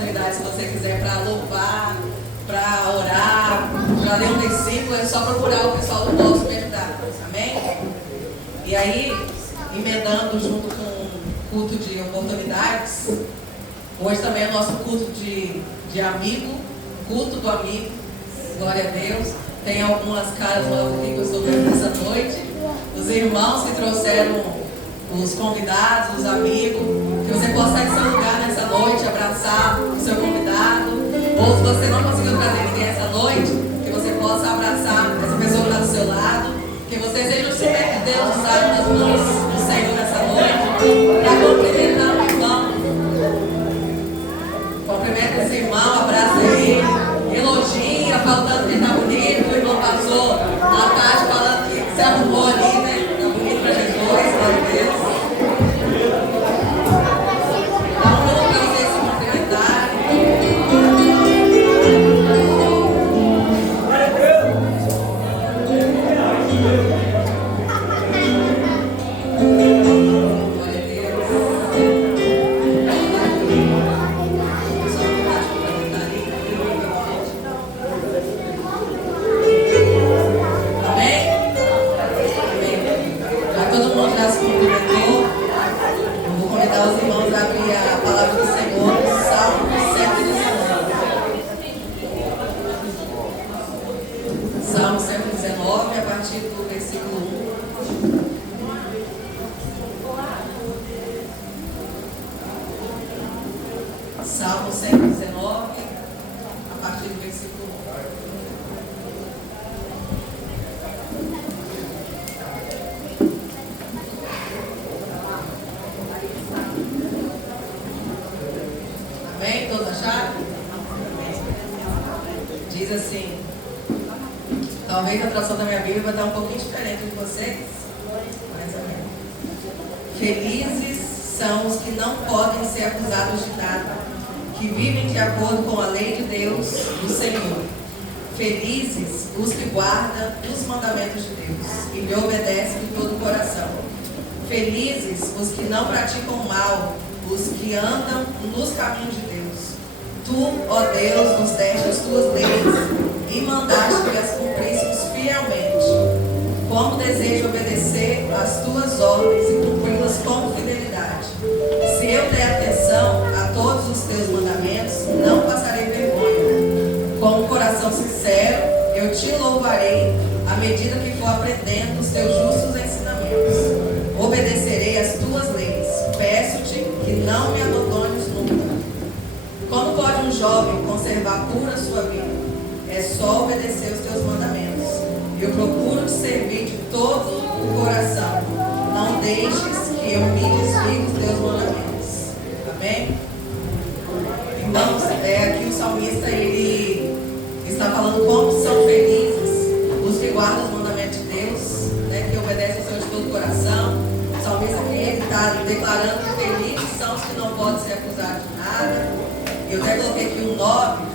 oportunidade, se você quiser, para louvar, para orar, para ler um versículo, é só procurar o pessoal do nosso me ajudar. Amém? E aí, emendando junto com o culto de oportunidades, hoje também é o nosso culto de amigo, culto do amigo, glória a Deus. Tem algumas caras novas aqui que eu estou vendo nessa noite. Os irmãos que trouxeram os convidados, os amigos, que você possa estar em seu lugar nessa noite, abraçar o seu convidado. Ou se você não conseguiu trazer ninguém essa noite, que você possa abraçar essa pessoa que está do seu lado. Que você seja o instrumento de Deus usado nas mãos do Senhor nessa noite, para cumprimentar o irmão. Cumprimenta esse irmão, abraça ele, elogia, falando que ele está bonito. O irmão passou na tarde falando que se arrumou ali, né? Está bonito para Jesus, glória a Deus. Dá um minuto para vocês se cumprimentarem. Salmo 119, a partir do versículo 1. Salmo 119, a partir do versículo 1. Amém? Todos acharam? Diz assim. Talvez a tradução da minha Bíblia vai estar um pouquinho diferente de vocês. Mais ou menos. Felizes são os que não podem ser acusados de nada, que vivem de acordo com a lei de Deus, do Senhor. Felizes os que guardam os mandamentos de Deus e lhe obedecem de todo o coração. Felizes os que não praticam o mal, os que andam nos caminhos de Deus. Tu, ó Deus, nos deste as tuas leis e mandaste que as cumpríssemos fielmente. Como desejo obedecer às tuas ordens e cumpri-las com fidelidade. Se eu der atenção a todos os teus mandamentos, não passarei vergonha. Com um coração sincero, eu te louvarei à medida que for aprendendo os teus justos ensinamentos. Obedecerei às tuas leis. Peço-te que não me abandones nunca. Como pode um jovem conservar pura sua vida? É só obedecer os teus mandamentos. Eu procuro te servir de todo o coração. Não deixes que eu me desvie dos teus mandamentos. Amém? Irmãos, aqui o salmista ele está falando como são felizes os que guardam os mandamentos de Deus, né, que obedecem ao Senhor de todo o coração. O salmista aqui ele está declarando que felizes são os que não podem ser acusados de nada. Eu até coloquei aqui o 9.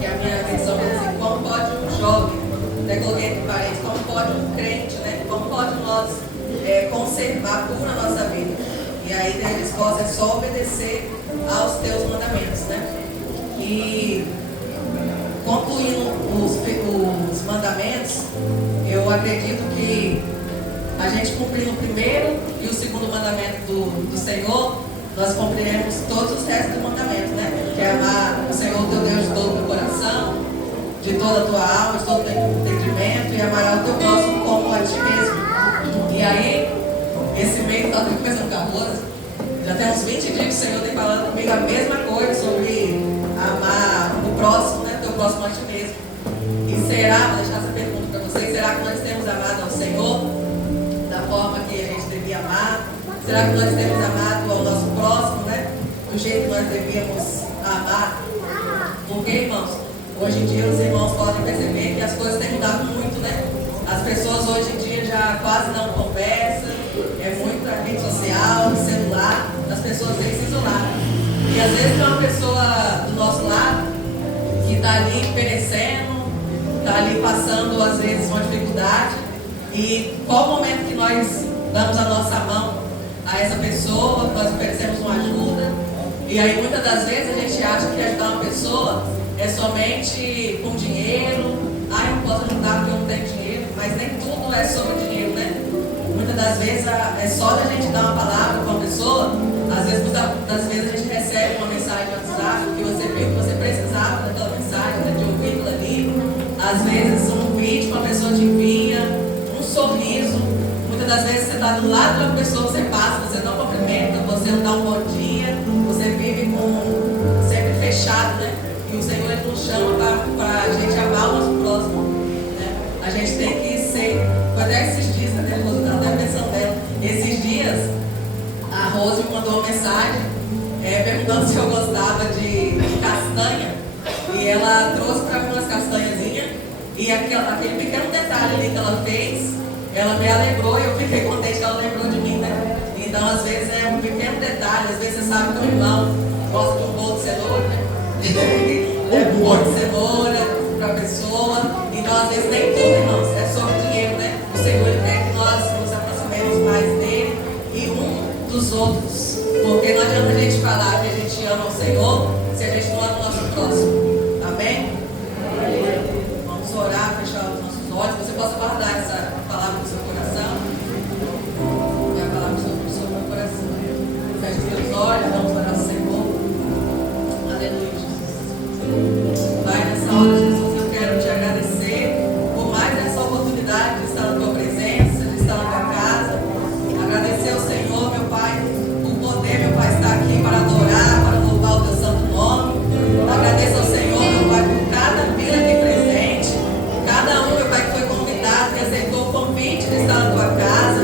Que é a minha versão diz assim, como pode um jovem, até coloquei entre parênteses, como pode um crente, né? Como pode nós conservar pura a nossa vida? E aí a resposta é só obedecer aos teus mandamentos, né? E concluindo os mandamentos, eu acredito que a gente cumprindo o primeiro e o segundo mandamento do Senhor, nós cumpriremos todos os restos do mandamento, né? Que é amar o Senhor teu Deus de todo o teu coração, de toda a tua alma, de todo o teu entendimento, e amarás o teu próximo como a ti mesmo. E aí, esse mês, nós estamos começando com a Rosa, já tem uns 20 dias que o Senhor tem falando comigo a mesma coisa sobre amar o próximo, né? Teu próximo a ti mesmo. E será, vou deixar essa pergunta para vocês, será que nós temos amado ao Senhor da forma que a gente devia amar? Será que nós temos amado ao nosso próximo, né? Do jeito que nós devíamos amar? Porque, irmãos, hoje em dia os irmãos podem perceber que as coisas têm mudado muito, né? As pessoas hoje em dia já quase não conversam, é muito a rede social, celular, as pessoas têm se isolado. E às vezes tem uma pessoa do nosso lado que está ali perecendo, está ali passando às vezes uma dificuldade. E qual o momento que nós damos a nossa mão a essa pessoa, nós oferecemos uma ajuda, e aí muitas das vezes a gente acha que a pessoa é somente com dinheiro. Ah, eu não posso ajudar porque eu não tenho dinheiro. Mas nem tudo é sobre dinheiro, né? Muitas das vezes é só da gente dar uma palavra para uma pessoa. Às vezes, muitas das vezes a gente recebe uma mensagem no WhatsApp que você viu que você precisava daquela mensagem, né, de ouvir aquilo ali. Às vezes um vídeo que uma pessoa te envia, um sorriso. Muitas das vezes você está do lado de uma pessoa, você passa, você não cumprimenta, você não dá um bom dia, você vive sempre fechado, né? E o Senhor ele nos chama para a gente amar o nosso próximo, né? A gente tem que ser, até esses dias, né, Rose? Eu estava até pensando nela. Esses dias, a Rose me mandou uma mensagem perguntando se eu gostava de castanha. E ela trouxe para mim umas castanhazinhas. E aquele pequeno detalhe ali que ela fez, ela me alegrou e eu fiquei contente que ela lembrou de mim, né? Então, às vezes, é um pequeno detalhe. Às vezes, você sabe que o irmão gosta de um bolo de cenoura, né? Um bolo de cenoura para a pessoa. Então, às vezes, nem tudo, irmãos, é sobre dinheiro, né? O Senhor ele quer que nós nos aproximemos mais dele e um dos outros. Porque não adianta a gente falar que a gente ama o Senhor se a gente não ama o nosso próximo. Amém? Vamos orar, fechar os nossos olhos. Você possa guardar essa palavra no seu coração. E a palavra sobre o meu coração. Feche os seus olhos, vamos orar ao Senhor. Aleluia, Jesus. Pai, nessa hora, Jesus, eu quero te agradecer por mais essa oportunidade de estar na tua presença, de estar na tua casa. Agradecer ao Senhor, meu Pai, por poder, meu Pai, estar aqui para adorar, para louvar o teu santo nome. Agradeço ao Senhor, meu Pai, por cada vida aqui presente, cada um, meu Pai, que foi convidado, que aceitou o convite de estar na tua casa.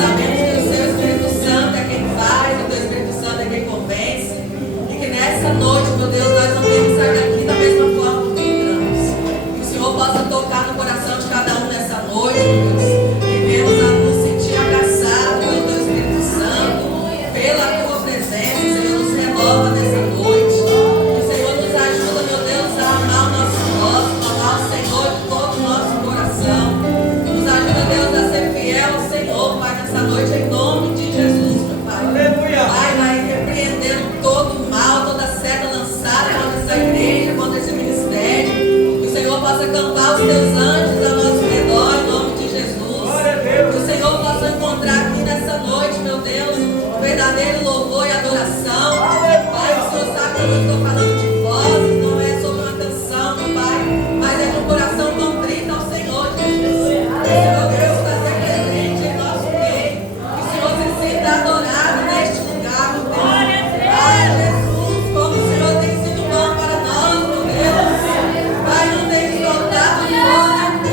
Sabemos que o seu Espírito Santo é quem faz, o teu Espírito Santo é quem convence. E que nessa noite, meu Deus, nós não vamos sair daqui da mesma forma que entramos. Que o Senhor possa tocar no coração de cada um nessa noite, meu Deus. E venhamos a nos sentir abraçados pelo teu Espírito Santo, pela tua presença. O Senhor nos renova nessa noite. Que o Senhor nos ajuda, meu Deus, a amar o nosso próximo, amar o Senhor de todo o nosso coração. Nos ajuda, Deus, a ser fiel ao Senhor, Pai, nessa noite, em nome de Jesus, meu Pai. Aleluia. Pai, vai repreendendo todo o mal, toda seta lançada contra essa igreja, contra esse ministério. Que o Senhor possa acampar os teus anjos ao nosso redor, em nome de Jesus. Que o Senhor possa encontrar aqui nessa noite, meu Deus, um verdadeiro louvor e adoração. Pai, o Senhor sabe que eu não estou falando de vozes, não é sobre uma canção, meu Pai, mas é de um coração contrito ao Senhor, Jesus. Que o Senhor Deus fazer presente em nosso meio. Que o Senhor se sinta adorado neste lugar, meu Deus. Ai, Jesus, como o Senhor tem sido bom para nós, meu Deus. Pai, não tem nos soltado fora.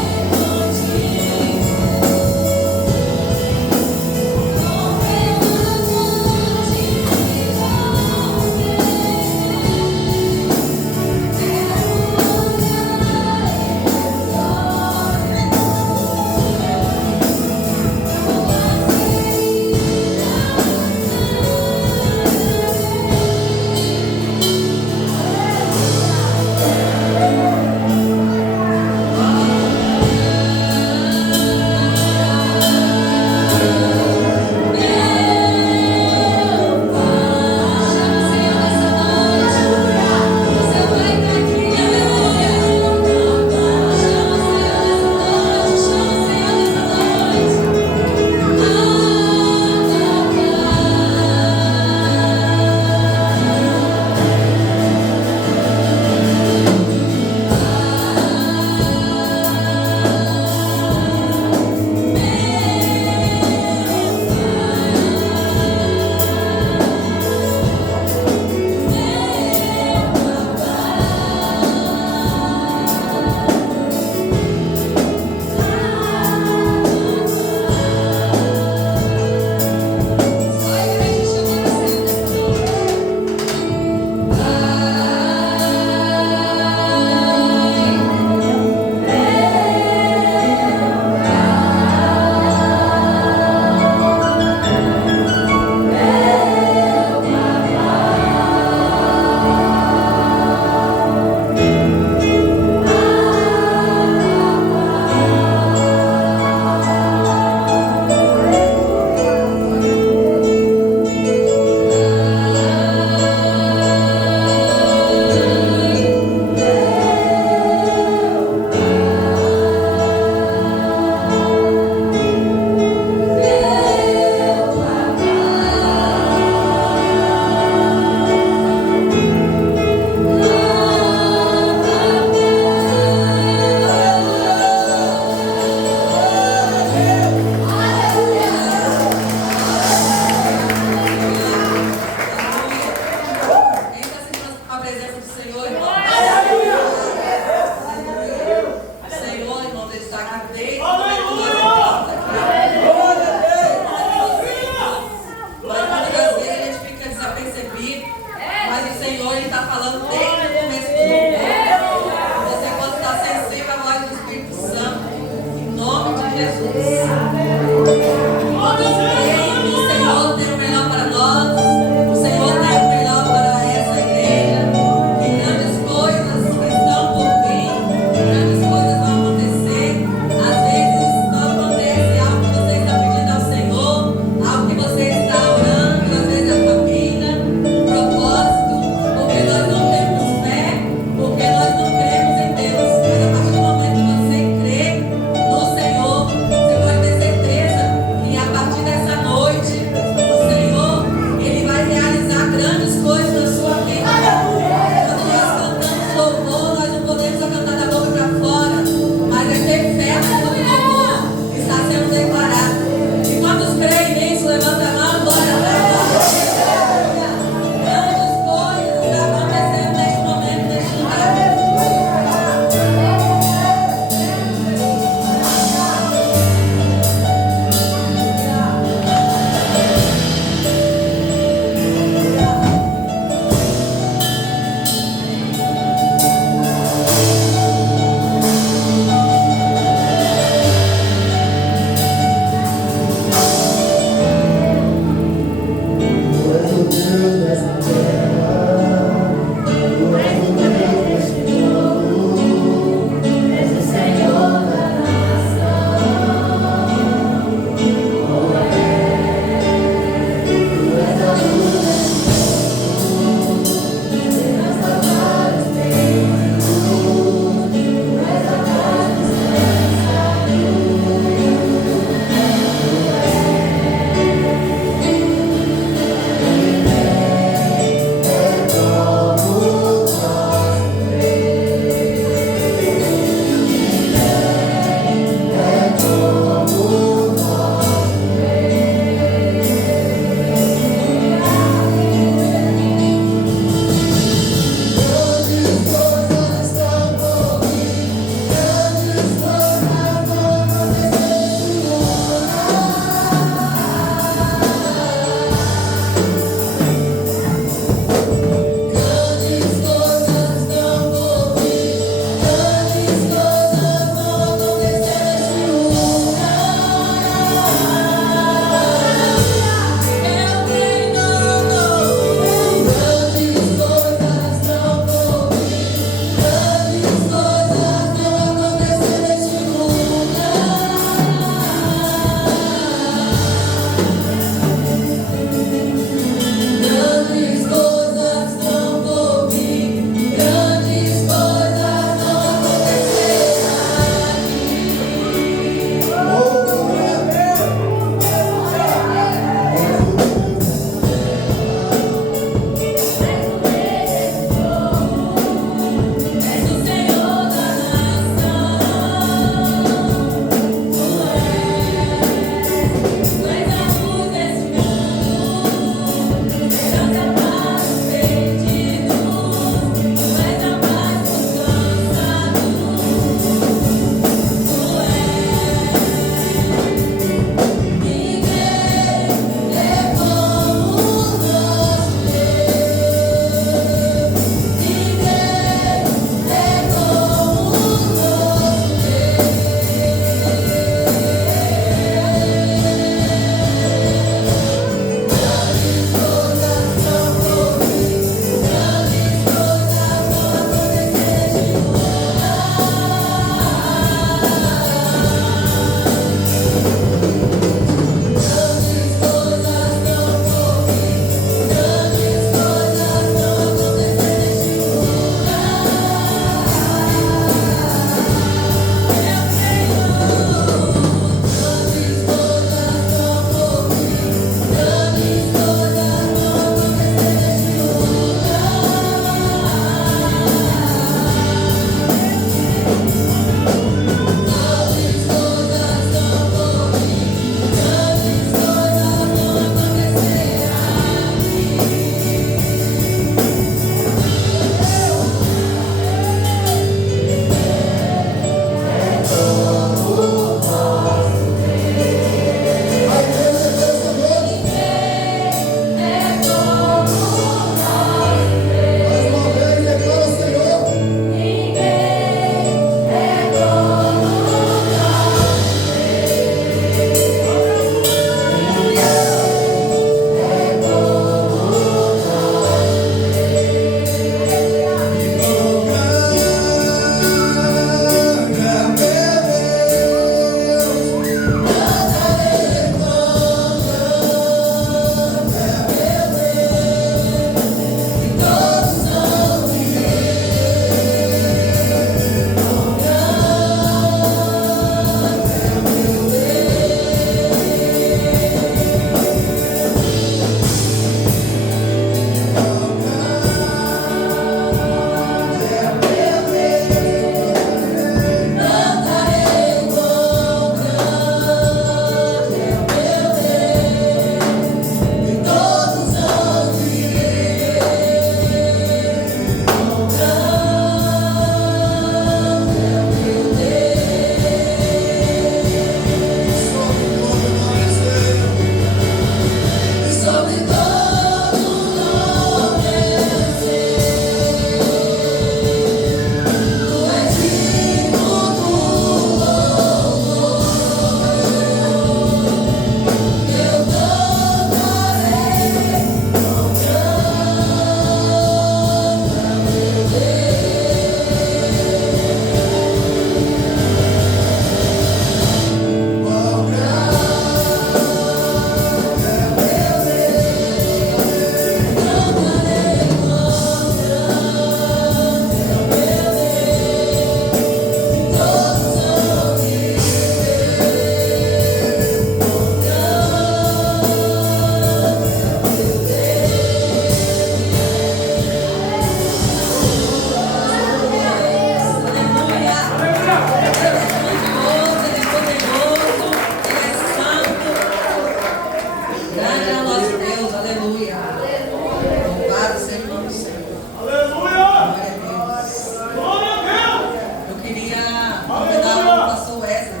queria convidar o pastor Wesley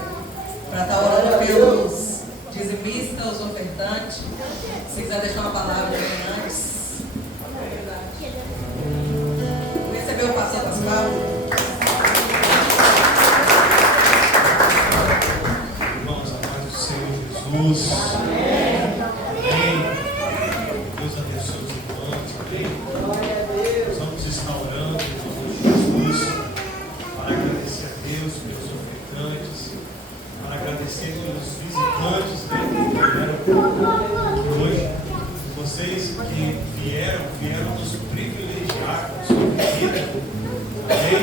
para estar orando pelos dizimistas, os ofertantes. Se quiser deixar uma palavra antes. Recebeu o pastor Pascal? Irmãos, a paz do Senhor Jesus. Amém. Deus abençoe os irmãos. Amém. Nós vamos estar orando em nome de Jesus para agradecer a Deus pelos ofertantes, para agradecer pelos visitantes que vieram aqui hoje. Vocês que vieram nos privilegiar com a sua vida. Amém?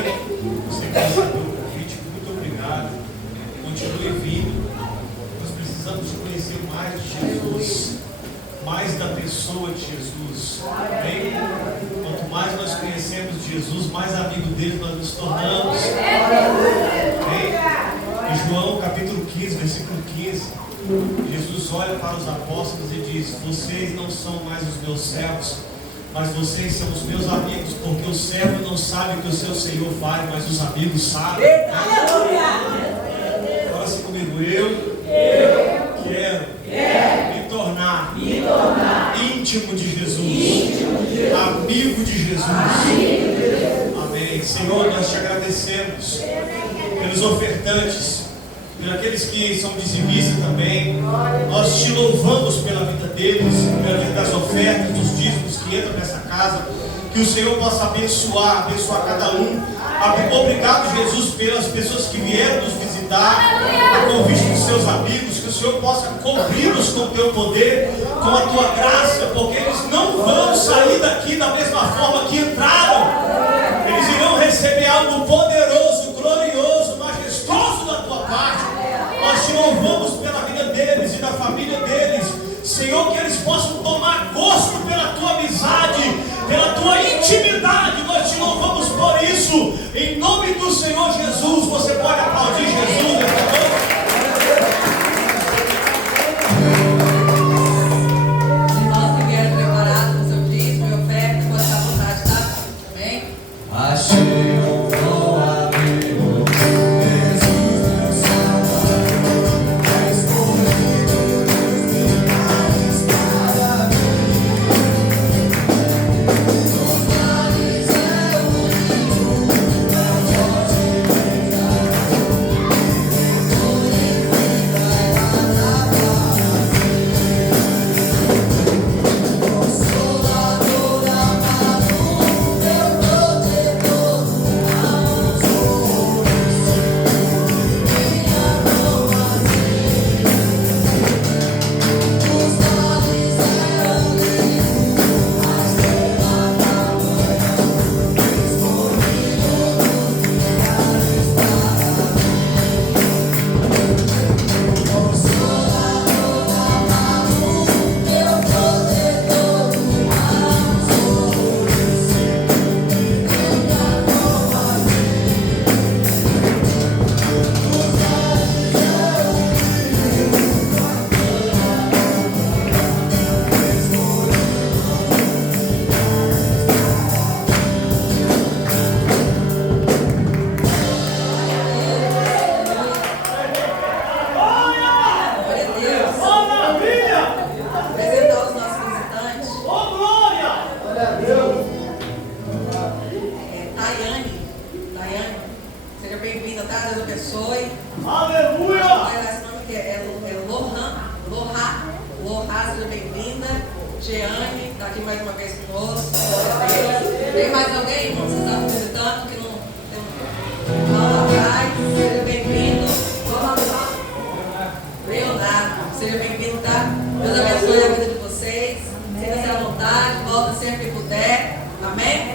Você que recebeu o convite, muito obrigado. Continue vindo. Nós precisamos de conhecer mais de Jesus, mais da pessoa de Jesus. Amém? Quanto mais nós conhecemos Jesus, mais amigo dele nós nos tornamos. Amém? Em João capítulo 15, versículo 15, Jesus olha para os apóstolos e diz: vocês não são mais os meus servos, mas vocês são os meus amigos, porque o servo não sabe o que o seu Senhor faz, mas os amigos sabem. Fala assim comigo: eu quero me tornar íntimo de Jesus, amigo de Jesus. Amém. Senhor, nós te agradecemos pelos ofertantes, por aqueles que são dizimistas também. Nós te louvamos pela vida deles, pela vida das ofertas, dos dízimos que entram nessa casa. Que o Senhor possa abençoar cada um. Obrigado, Jesus, pelas pessoas que vieram nos visitar, a convite dos seus amigos. Que o Senhor possa cobri-los com o teu poder, com a tua graça, porque eles não vão sair daqui da mesma forma que entraram. Eles irão receber algo poderoso, glorioso, majestoso da tua parte. Nós te louvamos pela vida deles e da família deles. Senhor, que eles possam tomar gosto pela tua amizade, pela tua intimidade. Nós te louvamos por isso. Em nome do Senhor Jesus. Você pode aplaudir Jesus nesta noite? Irmãos que vieram preparados com seu dízimo e oferta, pode estar à vontade, tá? Amém? Achei um bom amigo, Jesus meu Salvador, é escolhido Deus demais para mim. Nos mares é o rio, na morte Consolador amado, meu protetor, Jeane está aqui mais uma vez conosco. Tem mais alguém, irmão? Vocês estavam visitando que não tem lá atrás? Seja bem-vindo. Leonardo, seja bem-vindo, tá? Deus abençoe a vida de vocês. Sinta-se à vontade, volta sempre que puder. Amém?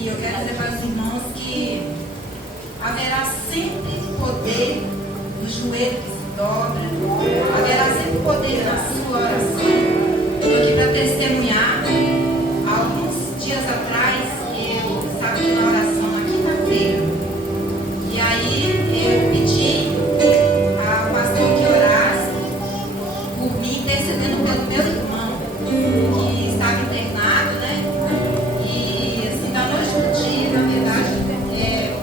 E eu quero dizer para os irmãos que haverá sempre poder no joelho que se dobra, haverá sempre poder na sua oração. Eu estou aqui para testemunhar. Há alguns dias atrás, eu estava aqui na oração na quinta-feira. E aí eu pedi ao pastor que orasse por mim, intercedendo pelo meu irmão, que estava internado, né? E assim, da noite para o dia, na verdade,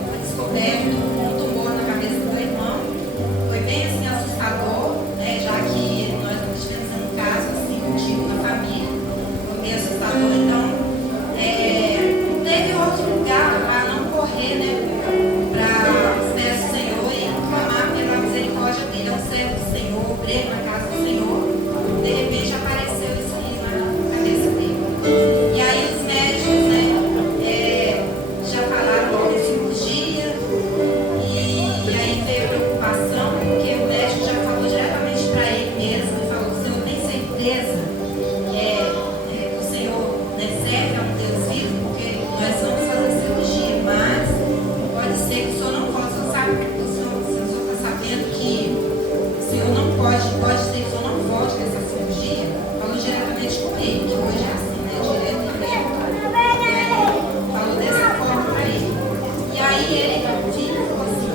foi descoberto um tumor na cabeça do meu irmão. Foi bem assim assustador, né? Já que nós não tivemos um caso assim contigo na família. Foi bem assustador, então não teve outro lugar a não correr, né? Para os pés do Senhor e clamar pela misericórdia dele. É um servo do Senhor, obreiro na casa do Senhor. De repente apareceu isso aí na cabeça dele. E aí os médicos, né, já falaram de cirurgia. E aí veio a preocupação, porque o médico já falou diretamente para ele mesmo e falou: o Senhor tem certeza que o Senhor, né, serve a um Deus vivo, porque nós vamos fazer cirurgia, mas pode ser que o Senhor não possa, o senhor está sabendo que o Senhor não pode ser que o Senhor não volte dessa cirurgia. Falou diretamente com ele, que hoje é assim, né, direto e reto. E aí falou dessa forma para ele. E aí ele falou assim: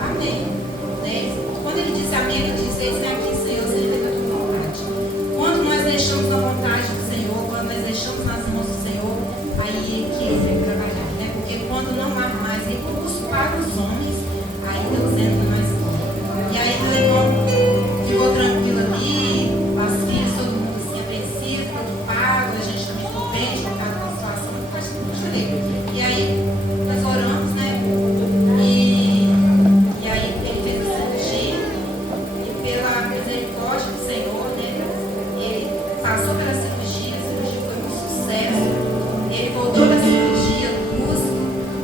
amém. Né? Quando ele disse amém, ele disse: eis aqui, Senhor, seja feita a tua vontade. Quando nós deixamos a vontade do Senhor, quando nós deixamos nas mãos do Senhor, aí que ele vai trabalhar, né? Porque quando não há mais recurso para os homens, aí Deus entra na história. E aí meu irmão ficou tranquilo ali, as filhas, todo mundo assim apreensivo, preocupado, a gente também ficou bem chocado com a situação, mas não chorei. E aí nós oramos, né? E aí ele fez a cirurgia e pela misericórdia do Senhor, né? Ele passou pela cirurgia, a cirurgia foi um sucesso. Ele voltou da cirurgia, lúcido,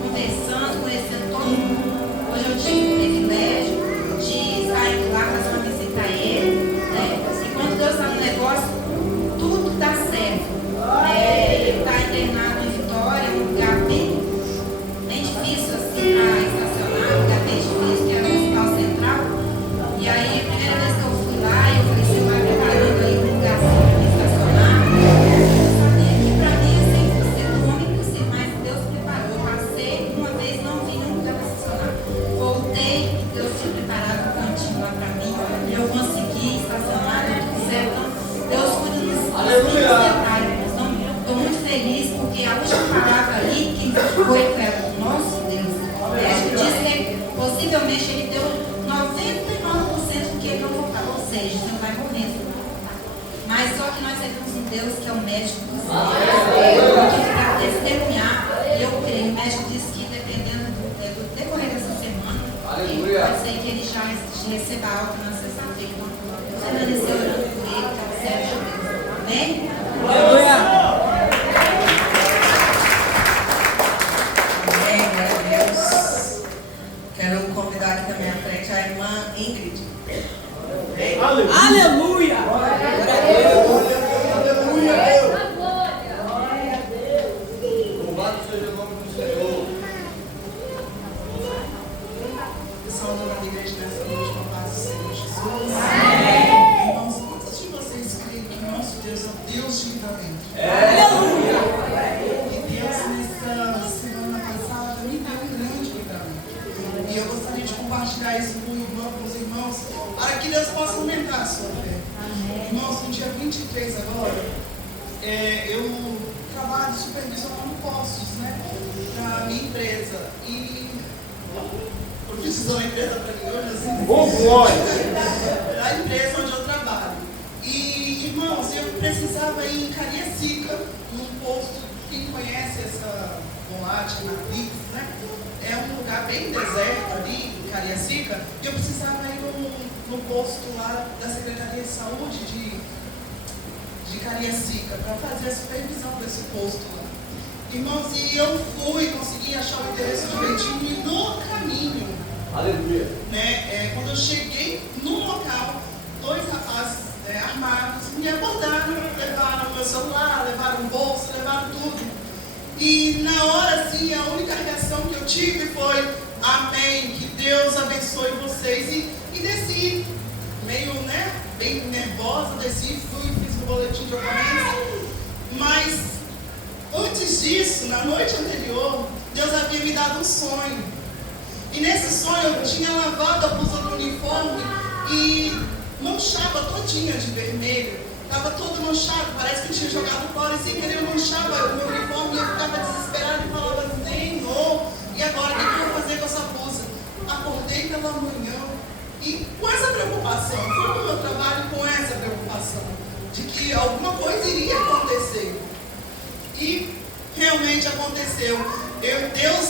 conversando, conhecendo todo mundo. Hoje eu tive o privilégio de estar indo lá fazer uma visita a ele, né? E quando Deus está no negócio, tudo dá certo. Ele está internado em Vitória, um lugar bem difícil assim para estacionar, um lugar bem difícil, que era o Hospital Central. E aí, a primeira vez que eu fui lá, eu falei: você vai preparando aí um lugar assim para me estacionar. Eu sabia que para mim ia ser impossível, um homem impossível, mas Deus preparou. Eu passei uma vez, não vi nenhum lugar para estacionar. Voltei, Deus tinha preparado um cantinho lá para mim. Eu consegui estacionar, deu tudo certo. Então, Deus cuida dos detalhes. Estou muito feliz, porque a última palavra ali que foi o nosso Deus. O médico disse que possivelmente ele deu 99% do que ele não voltava, ou seja, você não vai morrer, você não vai voltar. Mas só que nós temos um Deus que é o médico dos médicos. Eu estou aqui para testemunhar, e eu creio. O médico disse que dependendo do decorrer dessa semana, pode ser que ele já receba alta na sexta-feira. Então, eu permanecer orando por ele, que é o servo de Deus. Amém? Amém, glória a Deus. Quero convidar aqui também à frente a irmã Ingrid. Amém? Aleluia! Louvado seja o nome do Senhor. Pessoal da igreja nessa noite, com a paz do Senhor Jesus. Irmãos, quantos de vocês creem que o nosso Deus é o Deus de livramento? E Deus, nessa semana passada, me deu um grande livramento. E eu gostaria de compartilhar isso com os irmãos, para que Deus possa aumentar a sua fé. Irmãos, no dia 23 agora, eu trabalho supervisionando postos, né, para a minha empresa. E eu preciso da empresa para mim hoje, assim. A empresa onde eu trabalho. E, irmãos, eu precisava ir em Cariacica, num posto, quem conhece essa boate na Blitz, né? É um lugar bem deserto ali, em Cariacica, e eu precisava ir no posto lá da Secretaria de Saúde de Cariacica, para fazer a supervisão desse posto lá. Irmãos, e eu fui, consegui achar o endereço direitinho, e no caminho, Aleluia. né, quando eu cheguei no local, dois rapazes armados me abordaram, levaram meu celular, levaram bolsa, levaram tudo. E na hora, assim, a única reação que eu tive foi: amém, que Deus abençoe vocês. E desci, meio, bem nervosa, desci, fui, fiz o boletim de ocorrência. Mas antes disso, na noite anterior, Deus havia me dado um sonho. E nesse sonho eu tinha lavado a blusa do uniforme e manchava todinha de vermelho. Estava todo manchado, parece que tinha jogado fora e sem querer manchava o meu uniforme. E eu ficava desesperada e falava: Senhor, e agora o que eu vou fazer com essa blusa? Acordei pela manhã e com essa preocupação, fui para o meu trabalho com essa preocupação de que alguma coisa iria acontecer. E realmente aconteceu. Deus,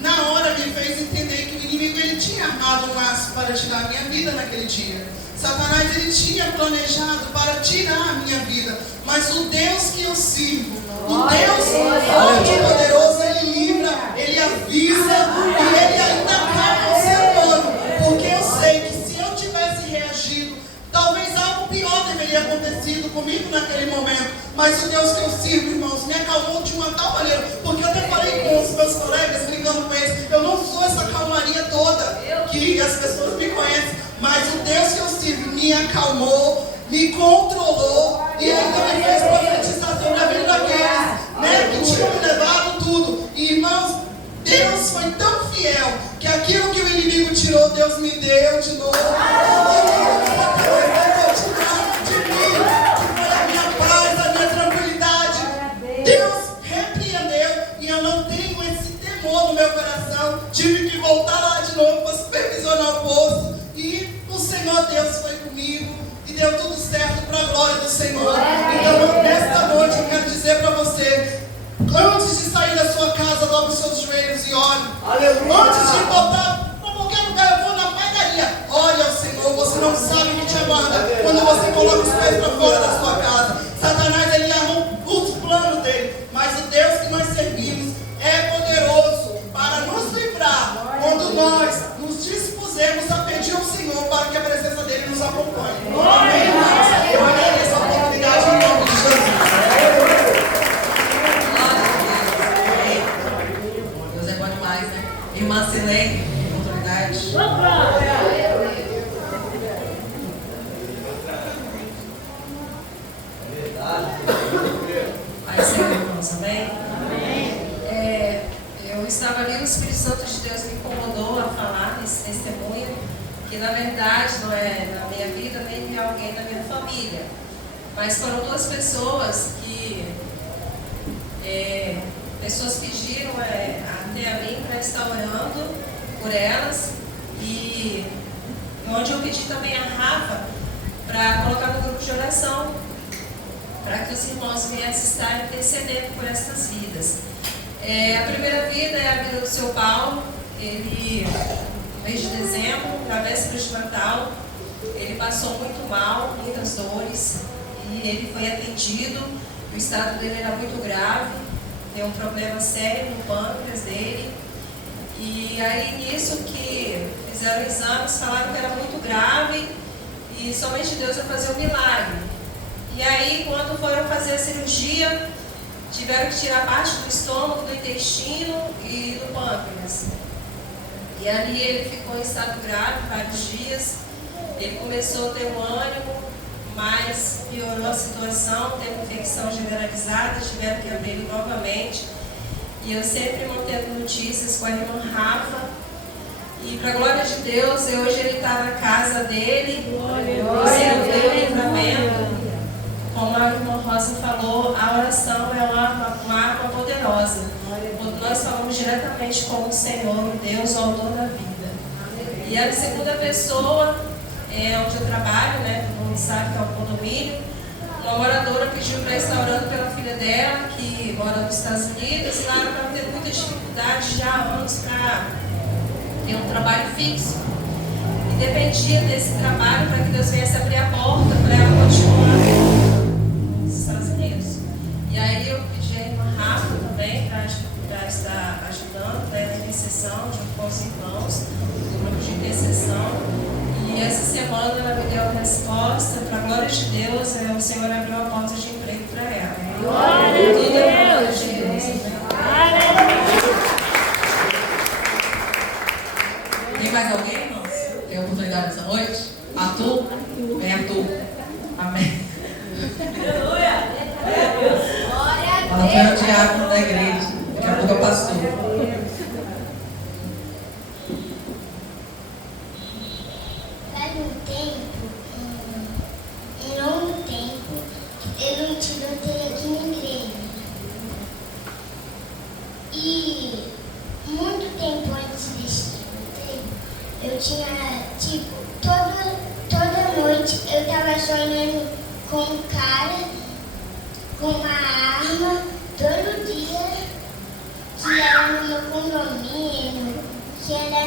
na hora, me fez entender que o inimigo ele tinha armado um laço para tirar a minha vida naquele dia. Satanás ele tinha planejado para tirar a minha vida. Mas o Deus que eu sirvo, o Deus forte e poderoso, ele livra, ele avisa e ele ainda acaba o ser humano. Porque eu sei que se eu tivesse reagido, talvez algo pior teria acontecido comigo naquele momento. Mas o Deus que eu sirvo, irmãos, me acalmou de uma tal maneira. Porque eu até falei com os meus colegas, brincando com eles: eu não sou essa calmaria toda que as pessoas me conhecem. Mas o Deus que eu sirvo me acalmou, me controlou e ainda me fez profetizar sobre a vida daqueles que tinham me levado tudo. E, irmãos, Deus foi tão fiel que aquilo que o inimigo tirou, Deus me deu de novo. No meu coração, tive que voltar lá de novo para supervisionar o posto. E o Senhor Deus foi comigo e deu tudo certo para a glória do Senhor. Então, nesta noite, eu quero dizer para você: antes de sair da sua casa, dobre os seus joelhos e ore. Antes de voltar para qualquer lugar, eu vou na padaria, ore ao Senhor. Você não sabe o que te aguarda quando você coloca os pés para fora da sua casa. Satanás, ele arma os planos dele, mas o Deus que nós servimos é poderoso para nos livrar quando nós nos dispusemos a pedir ao Senhor para que a presença dele nos acompanhe. Amém, irmãos? Eu agradeço a oportunidade em nome de Jesus. Deus é bom demais, né? Irmã Silene, oportunidade. Aí, Senhor, irmãos, amém? Eu estava ali, o Espírito Santo de Deus me incomodou a falar nesse testemunho, que na verdade não é na minha vida nem de alguém da minha família, mas foram duas pessoas que pessoas pediram até a mim para estar orando por elas, e onde eu pedi também a Rafa para colocar no grupo de oração, para que os irmãos viessem estar intercedendo por estas vidas. A primeira vida é a vida do seu Paulo. Ele, no mês de dezembro, na véspera de Natal, ele passou muito mal, muitas dores, e ele foi atendido. O estado dele era muito grave, tem um problema sério no pâncreas dele. E aí, nisso que fizeram exames, falaram que era muito grave e somente Deus ia fazer o milagre. E aí, quando foram fazer a cirurgia, tiveram que tirar parte do estômago, do intestino e do pâncreas. E ali ele ficou em estado grave vários dias. Ele começou a ter um ânimo, mas piorou a situação, teve infecção generalizada, tiveram que abrir ele novamente. E eu sempre mantendo notícias com a irmã Rafa. E para a glória de Deus, hoje ele está na casa dele, recebeu o livramento. Como a irmã Rosa falou, a oração é uma arma poderosa. Nós falamos diretamente com o Senhor, o Deus, o autor da vida. E a segunda pessoa, onde eu trabalho, todo mundo sabe que é o condomínio, uma moradora pediu para estar orando pela filha dela, que mora nos Estados Unidos, e lá ela teve muita dificuldade já há anos para ter um trabalho fixo. E dependia desse trabalho para que Deus viesse abrir a porta para ela continuar nos Estados Unidos. E aí eu pedi a irmã Rafa também para estar ajudando na intercessão junto com os irmãos do grupo de intercessão. E essa semana ela me deu a resposta, para a glória de Deus, o Senhor abriu a porta de emprego para ela. Glória a Deus! De Deus, tinha, tipo, toda noite eu tava sonhando com um cara, com uma arma, todo dia, que era no meu condomínio, que era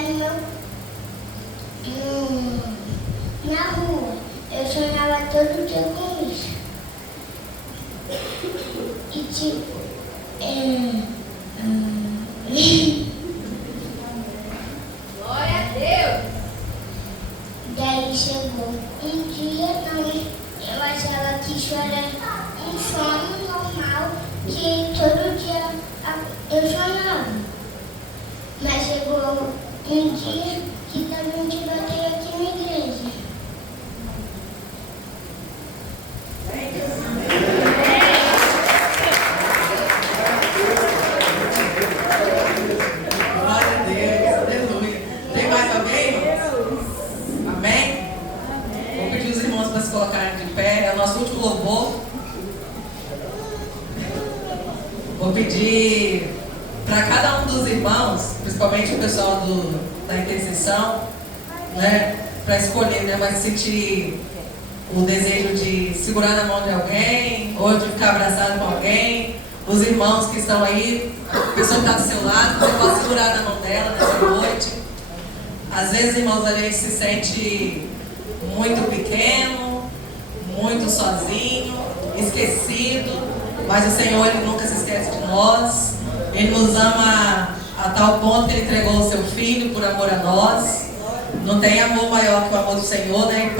na rua. Eu sonhava todo dia com isso. E tipo, Glória a Deus! daí chegou um dia, eu achava que isso era um sono normal, que todo dia eu sonhava. Mas chegou um dia que teve um tiroteio aqui na igreja. Glória a Deus, aleluia. Tem mais alguém, irmãos? Amém? Vou pedir os irmãos para se colocarem de pé. É o nosso último louvor. Vou pedir para cada um dos irmãos, principalmente o pessoal da intercessão, né, para escolher, né, mas sentir o desejo de segurar na mão de alguém, ou de ficar abraçado com alguém. Os irmãos que estão aí, a pessoa que está do seu lado, você pode segurar na mão dela nessa noite. Às vezes, irmãos, a gente se sente muito pequeno, muito sozinho, esquecido, mas o Senhor, Ele nunca se esquece de nós. Ele nos ama a tal ponto que Ele entregou o seu Filho por amor a nós. Não tem amor maior que o amor do Senhor, né?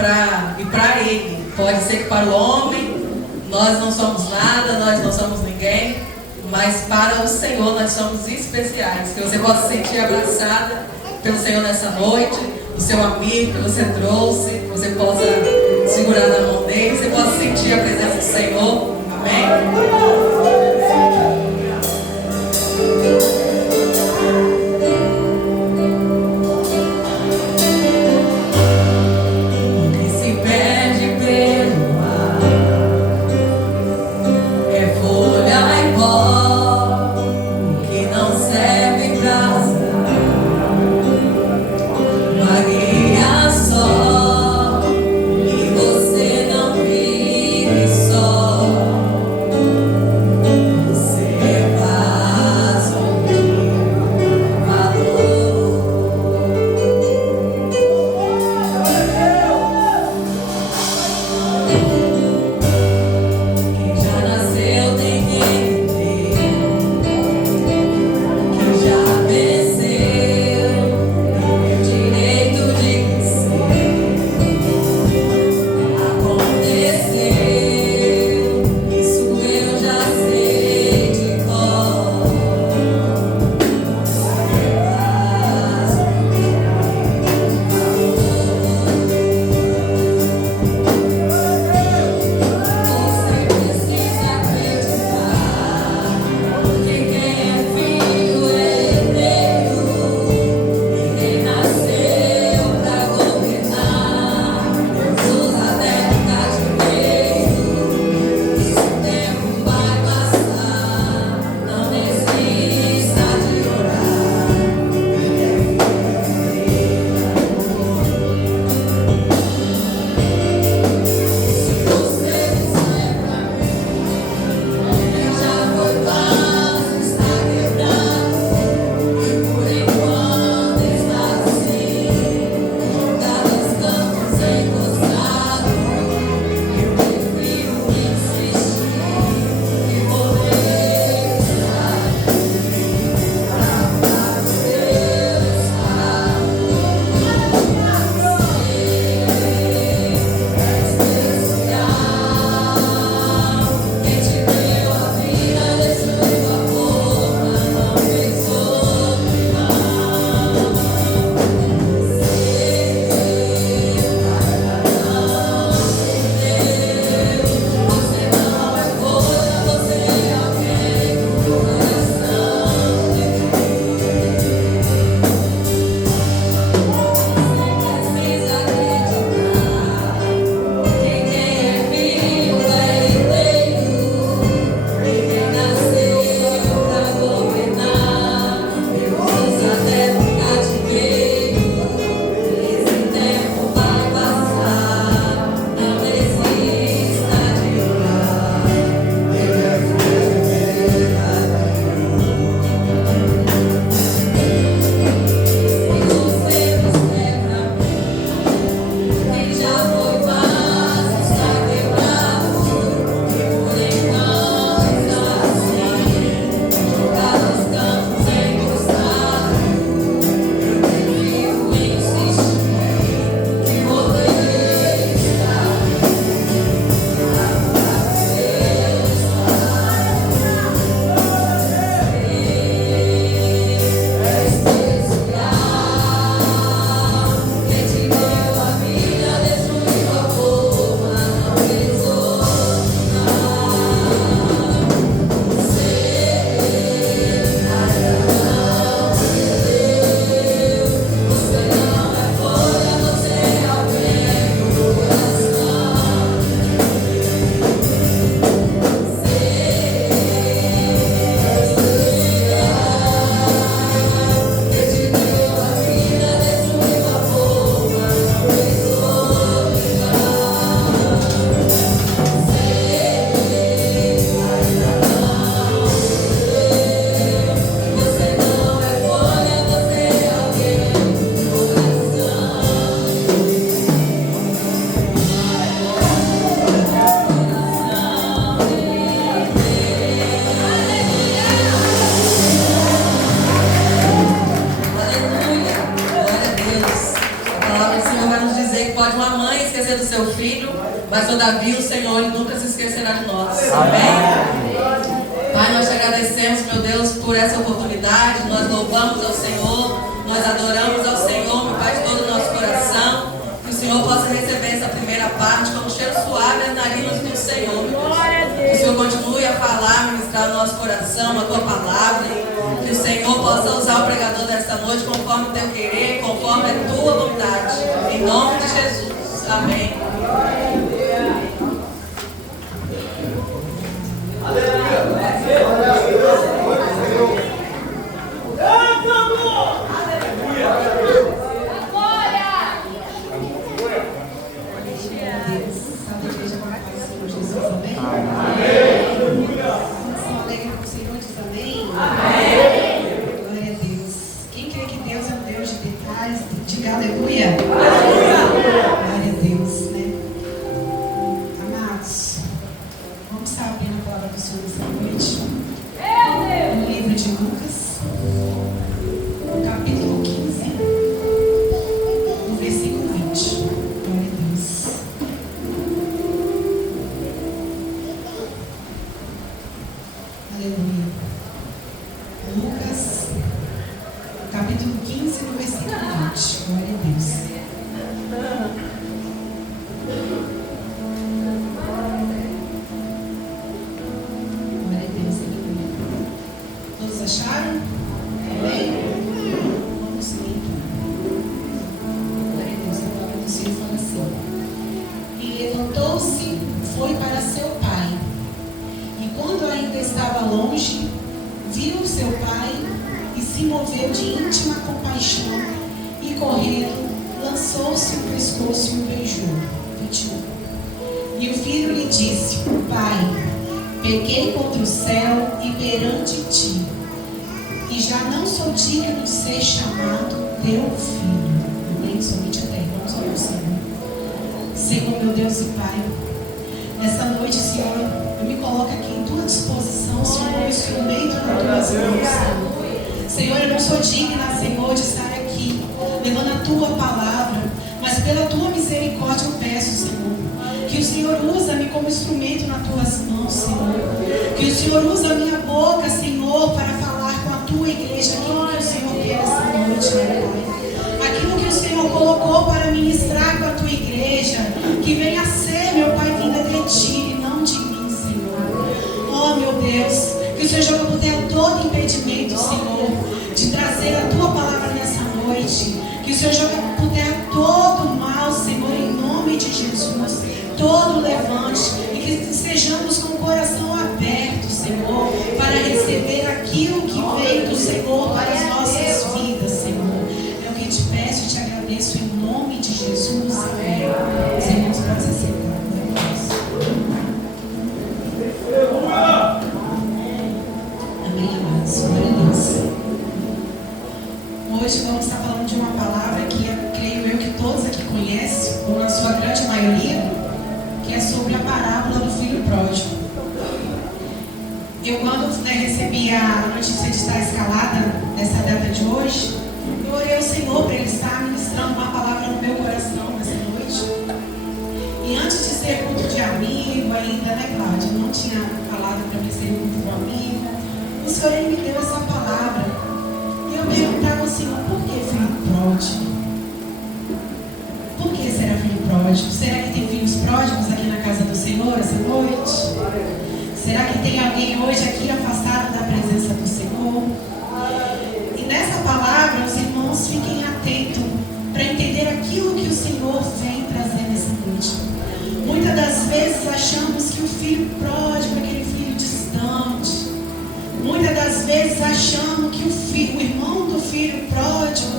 E para Ele, pode ser que para o homem nós não somos nada, nós não somos ninguém, mas para o Senhor nós somos especiais. Que você possa se sentir abraçada pelo Senhor nessa noite, o seu amigo que você trouxe, que você possa segurar na mão dele, você possa sentir a presença do Senhor. Amém? Só esquecer do seu filho, mas todavia o Senhor ele nunca se esquecerá de nós. Amém? Pai, nós te agradecemos, meu Deus, por essa oportunidade. Nós louvamos ao Senhor, nós adoramos ao Senhor, meu Pai, de todo o nosso coração. Que o Senhor possa receber essa primeira parte como cheiro suave às narinas do Senhor, meu Deus. Que o Senhor continue a falar, ministrar o nosso coração, a tua palavra. Que o Senhor possa usar o pregador desta noite conforme o teu querer, conforme a tua vontade. Em nome de Jesus. Amém. Aleluia. Glória a Deus, né? Amados, vamos estar abrindo a palavra do Senhor essa noite. No livro de Lucas, no capítulo 15, no versículo 20. Glória a Deus. Aleluia. Lucas, capítulo 15, no versículo 20. Glória a Deus. Glória a Deus, aleluia. Todos acharam? Amém? Vamos ler então. Glória a Deus, a palavra do Senhor fala assim. E levantou-se, foi para seu pai. E quando ainda estava longe, viu seu pai e se moveu de íntima compaixão e correndo, lançou-se o pescoço e o beijou. 21. E o filho lhe disse: Pai, pequei contra o céu e perante ti, e já não sou digno de ser chamado teu filho. Amém? Somente até. Vamos orar ao Senhor. Senhor, meu Deus e Pai, nessa noite, Senhor, eu me coloco aqui em tua disposição, Senhor, instrumento nas tuas mãos, Senhor. Senhor, eu não sou digna, Senhor, de estar aqui levando a tua palavra, mas pela tua misericórdia eu peço, Senhor, que o Senhor usa-me como instrumento nas tuas mãos, Senhor. Que o Senhor usa a minha boca, Senhor, para falar com a tua igreja aquilo que o Senhor quer essa noite, meu Pai. Aquilo que o Senhor colocou para ministrar com a tua igreja, que venha a ser, meu Pai, vinda de ti e não de mim, Senhor. Oh, meu Deus, que o Senhor joga por terra todo impedimento, Senhor, de trazer a tua palavra nessa noite. Que o Senhor joga por terra todo mal, Senhor, em nome de Jesus. Todo levante. E que estejamos com o coração aberto, Senhor, para receber aquilo que veio do Senhor para as nossas vidas, Senhor. É o que te peço e te agradeço em nome de Jesus. Amém. Os irmãos podem se sentar. Amém, amados. Glória a Deus. Hoje vamos estar falando de uma palavra que creio eu que todos aqui conhecem, ou na sua grande maioria, que é sobre a parábola do filho pródigo. Eu, quando recebi a notícia de estar escalada nessa data de hoje, eu orei ao Senhor para Ele estar ministrando uma palavra no meu coração nessa noite. E antes de ser culto de amigo ainda, né, Cláudia? Eu não tinha falado para mim ser culto de amigo. O Senhor Ele me deu essa palavra. E eu perguntava ao Senhor, por que filho pródigo? Por que será filho pródigo? Será que tem filhos pródigos aqui na casa do Senhor essa noite? Será que tem alguém hoje aqui afastado da presença do Senhor? E nessa palavra, os irmãos fiquem atentos para entender aquilo que o Senhor vem trazer nessa noite. Muitas das vezes achamos que o filho pródigo é aquele filho distante. Muitas das vezes achamos que o irmão do filho pródigo,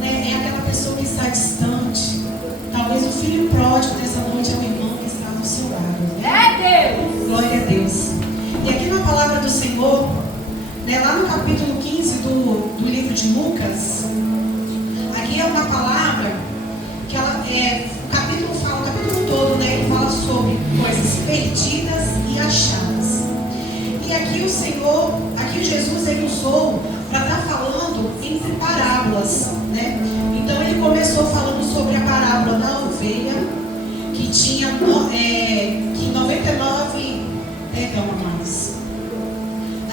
né, é aquela pessoa que está distante. Talvez o filho pródigo dessa noite é o irmão que está do seu lado. Né? Glória a Deus. E aqui na palavra do Senhor, né, lá no capítulo 15 do livro de Lucas, aqui é uma palavra que ela o capítulo todo, né, ele fala sobre coisas perdidas e achadas. E aqui o Senhor, aqui Jesus, ele usou para estar falando entre parábolas, né? Então ele começou falando sobre a parábola da ovelha, que tinha que 99, perdão, amados.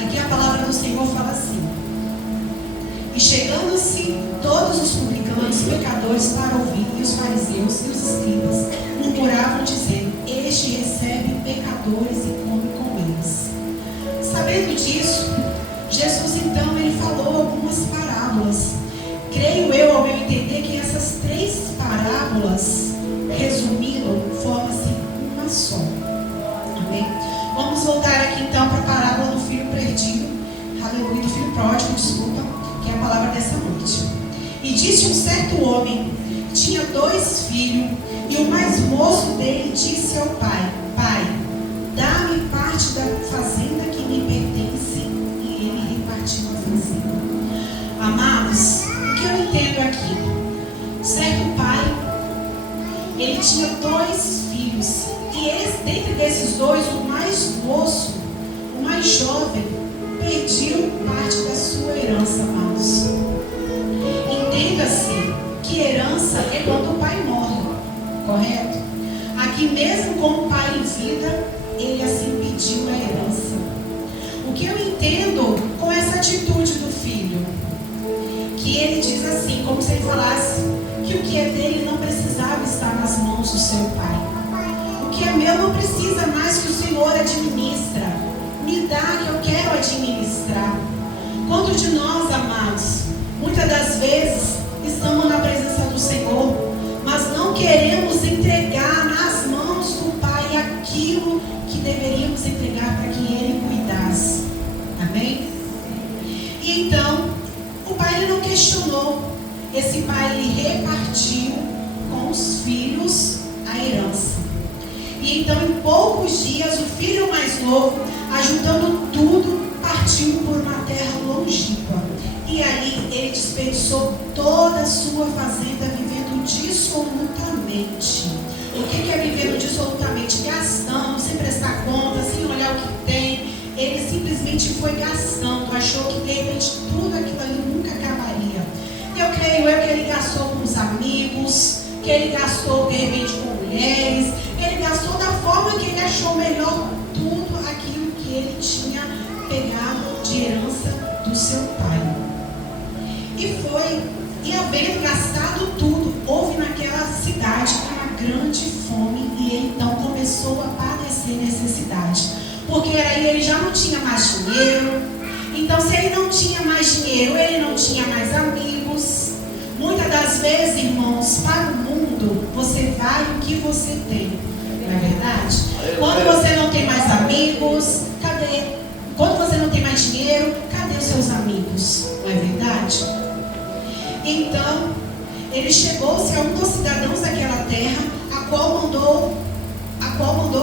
Aqui a palavra do Senhor fala assim: e chegando-se todos os publicanos, pecadores, para ouvir, e os fariseus e os escribas murmuravam, dizendo: este recebe pecadores e come com eles. Sabendo disso, Jesus então ele falou algumas parábolas. Creio eu, ao meu entender, que essas 3 parábolas, resumindo, formam-se uma só. Amém? Vamos voltar aqui então para a parábola do filho perdido, aleluia, do filho pródigo, desculpa, que é a palavra dessa noite. E disse um certo homem, tinha 2 filhos, e o mais moço dele disse ao pai: Pai, dá-me parte da fazenda que me pertence. E ele repartiu a fazenda. Amados, o que eu entendo aqui? Certo pai, ele tinha 2 filhos, e dentre desses 2, o mais moço, o mais jovem, pediu parte da sua herança, amados. Entenda-se que herança é quando o pai morre, correto? Aqui mesmo com o pai em vida, ele assim pediu a herança. O que eu entendo com essa atitude do filho? Que ele diz assim, como se ele falasse que o que é dele não precisava estar nas mãos do seu pai. O que é meu não precisa mais que o Senhor administra. Me dá que eu quero administrar. Quanto de nós, amados, muitas das vezes estamos na presença do Senhor, mas não queremos entregar nas mãos do Pai aquilo que deveríamos entregar para que Ele cuidasse. Amém? E então, o pai ele não questionou. Esse pai ele repartiu com os filhos a herança. E então, em poucos dias, o filho mais novo, ajuntando tudo, partiu por uma terra longínqua. E ali ele desperdiçou toda a sua fazenda, vivendo dissolutamente. O que é vivendo dissolutamente? Gastando, sem prestar conta, sem olhar o que tem. Ele simplesmente foi gastando, achou que de repente tudo aquilo ali nunca acabaria. Eu creio que ele gastou com os amigos, que ele gastou de repente com mulheres, ele gastou da forma que ele achou melhor tudo aquilo que ele tinha pegado de herança do seu pai. E havendo gastado tudo, houve naquela cidade uma grande fome, e ele então começou a padecer necessidade. Porque aí ele já não tinha mais dinheiro. Então, se ele não tinha mais dinheiro, ele não tinha mais amigos. Muitas das vezes, irmãos, para o mundo, você vai o que você tem. Não é verdade? Quando você não tem mais amigos, cadê? Quando você não tem mais dinheiro, cadê os seus amigos? Não é verdade? Então, ele chegou-se a um dos cidadãos daquela terra, a qual mandou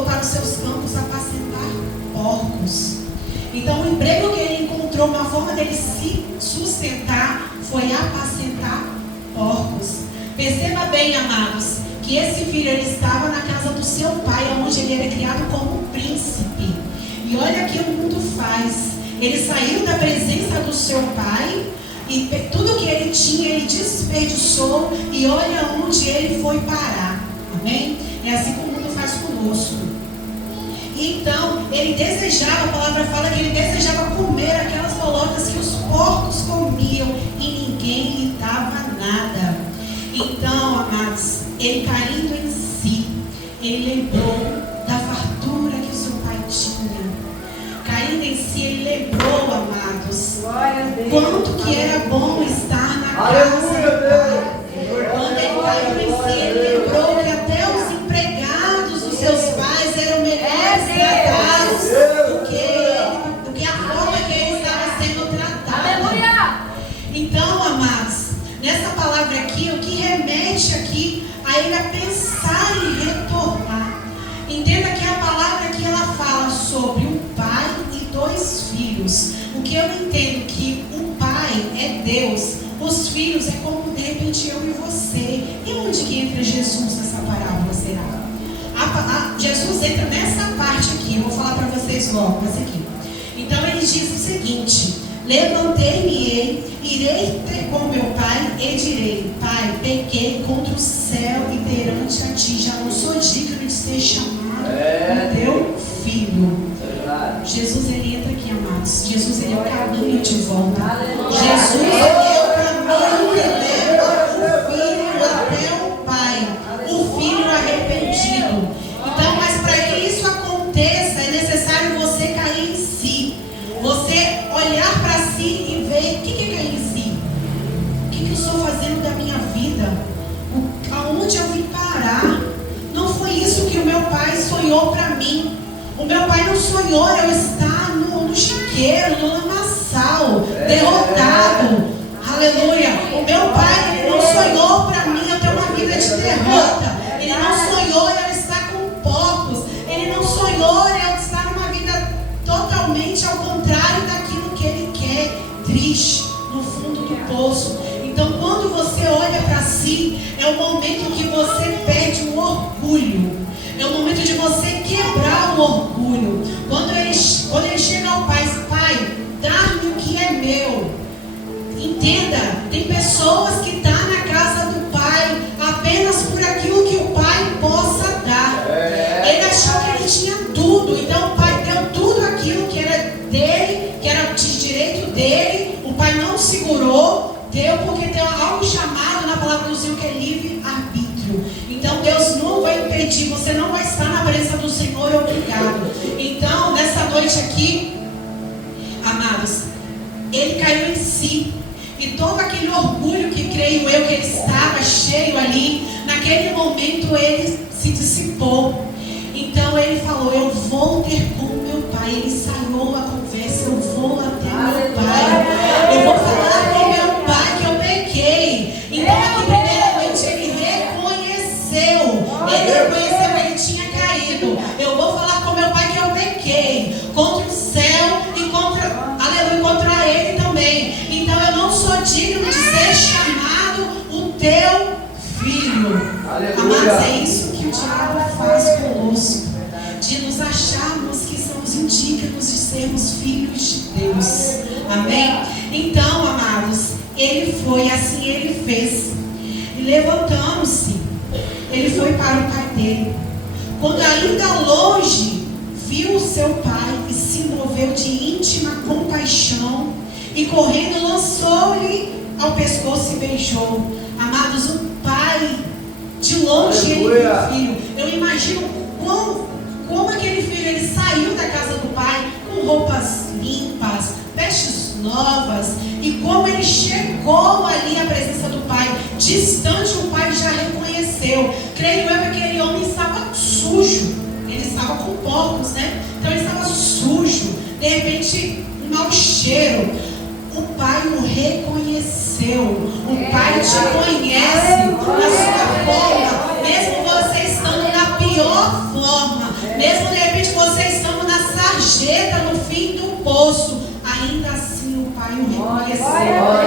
para os seus campos apacentar porcos. Então, o emprego que ele encontrou, uma forma dele se sustentar, foi apacentar porcos. Perceba bem, amados, que esse filho ele estava na casa do seu pai, onde ele era criado como príncipe. E olha o que o mundo faz. Ele saiu da presença do seu pai e tudo que ele tinha, ele desperdiçou, e olha onde ele foi parar. Amém? É assim que o mundo faz conosco. Então, ele desejava, a palavra fala que ele desejava comer aquelas bolotas que os porcos comiam, e ninguém lhe dava nada. Então, amados, ele caindo em si, ele lembrou da fartura que o seu pai tinha. Caindo em si, ele lembrou, amados, quanto que era bom estar na casa do pai. Quando ele caiu em si, ele lembrou que até os empregados dos seus pais eram melhores tratados do que a forma que ele estava sendo tratado. Aleluia! Então, amados, nessa palavra aqui, o que remete aqui a ele a pensar em retornar. Entenda que a palavra aqui ela fala sobre um pai e 2 filhos. O que eu entendo que o pai é Deus, os filhos é como de repente eu e você. E onde que entra Jesus nessa parábola, será? Jesus entra nessa parte aqui, eu vou falar para vocês logo, essa aqui. Então ele diz o seguinte, Levantei-me-ei, irei ter com meu pai e direi: Pai, pequei contra o céu e perante a ti, já não sou digno de ser chamado teu filho. Jesus, ele entra aqui, amados. Jesus, ele é o caminho de volta. Jesus, ele é o caminho que leva o filho até o pai, o filho arrependido. Então, mas para que isso aconteça, é necessário você cair em si. Você olhar para si e ver: o que é cair em si? O que eu estou fazendo da minha vida? Aonde eu vim parar? Não foi isso que o meu pai sonhou para mim. O meu pai não sonhou eu estar no chiqueiro, no lamaçal, derrotado. Aleluia. O meu pai, ele não sonhou para mim eu ter uma vida de derrota. Ele não sonhou eu estar com porcos. Ele não sonhou eu estar numa vida totalmente ao contrário daquilo que ele quer, triste, no fundo do poço. Então, quando você olha para si, é o momento que você perde o orgulho. É o momento de você quebrar o orgulho. Quando ele chega ao pai: Pai, dá-me o que é meu. Entenda, tem pessoas que estão na casa do pai apenas por aquilo que o pai possa dar. Ele achou que ele tinha tudo, então o pai deu tudo aquilo que era dele, que era de direito dele. O pai não segurou, deu, porque tem algo chamado na palavra do Senhor que é livre-arbítrio. Então Deus não vai impedir, você não vai estar na presença do Senhor obrigado. Então, nessa noite aqui, amados, ele caiu em si. E todo aquele orgulho que creio eu que ele estava cheio ali, naquele momento ele se dissipou. Então ele falou: eu vou ter com o meu pai. Ele ensaiou a conversa: eu vou até meu pai. Eu vou falar com meu pai que eu pequei. Então aqui primeiramente ele reconheceu que ele tinha caído. Eu vou falar com meu pai que eu pequei contra o céu e contra ele também. Então eu não sou digno de ser chamado o teu filho. Amados, é isso que o diabo faz conosco, de nos acharmos que somos indignos de sermos filhos de Deus. Amém? Então, amados, ele foi, assim ele fez. E levantando-se, ele foi para o pai dele. Quando ainda longe viu o seu pai e se moveu de íntima compaixão, e correndo lançou-lhe ao pescoço e beijou. Amados, o pai, de longe ele viu o filho. Eu imagino como aquele filho, ele saiu da casa do pai com roupas limpas, vestes novas, e como ele chegou ali à presença do pai, distante, o pai já reconheceu. Creio eu que aquele homem estava sujo, ele estava com porcos, né? Então ele estava sujo, de repente um mau cheiro. O pai o reconheceu. O pai te conhece na sua forma, mesmo você estando na pior forma, mesmo de repente você estando na sarjeta, no fim do poço, ainda assim o pai o reconheceu.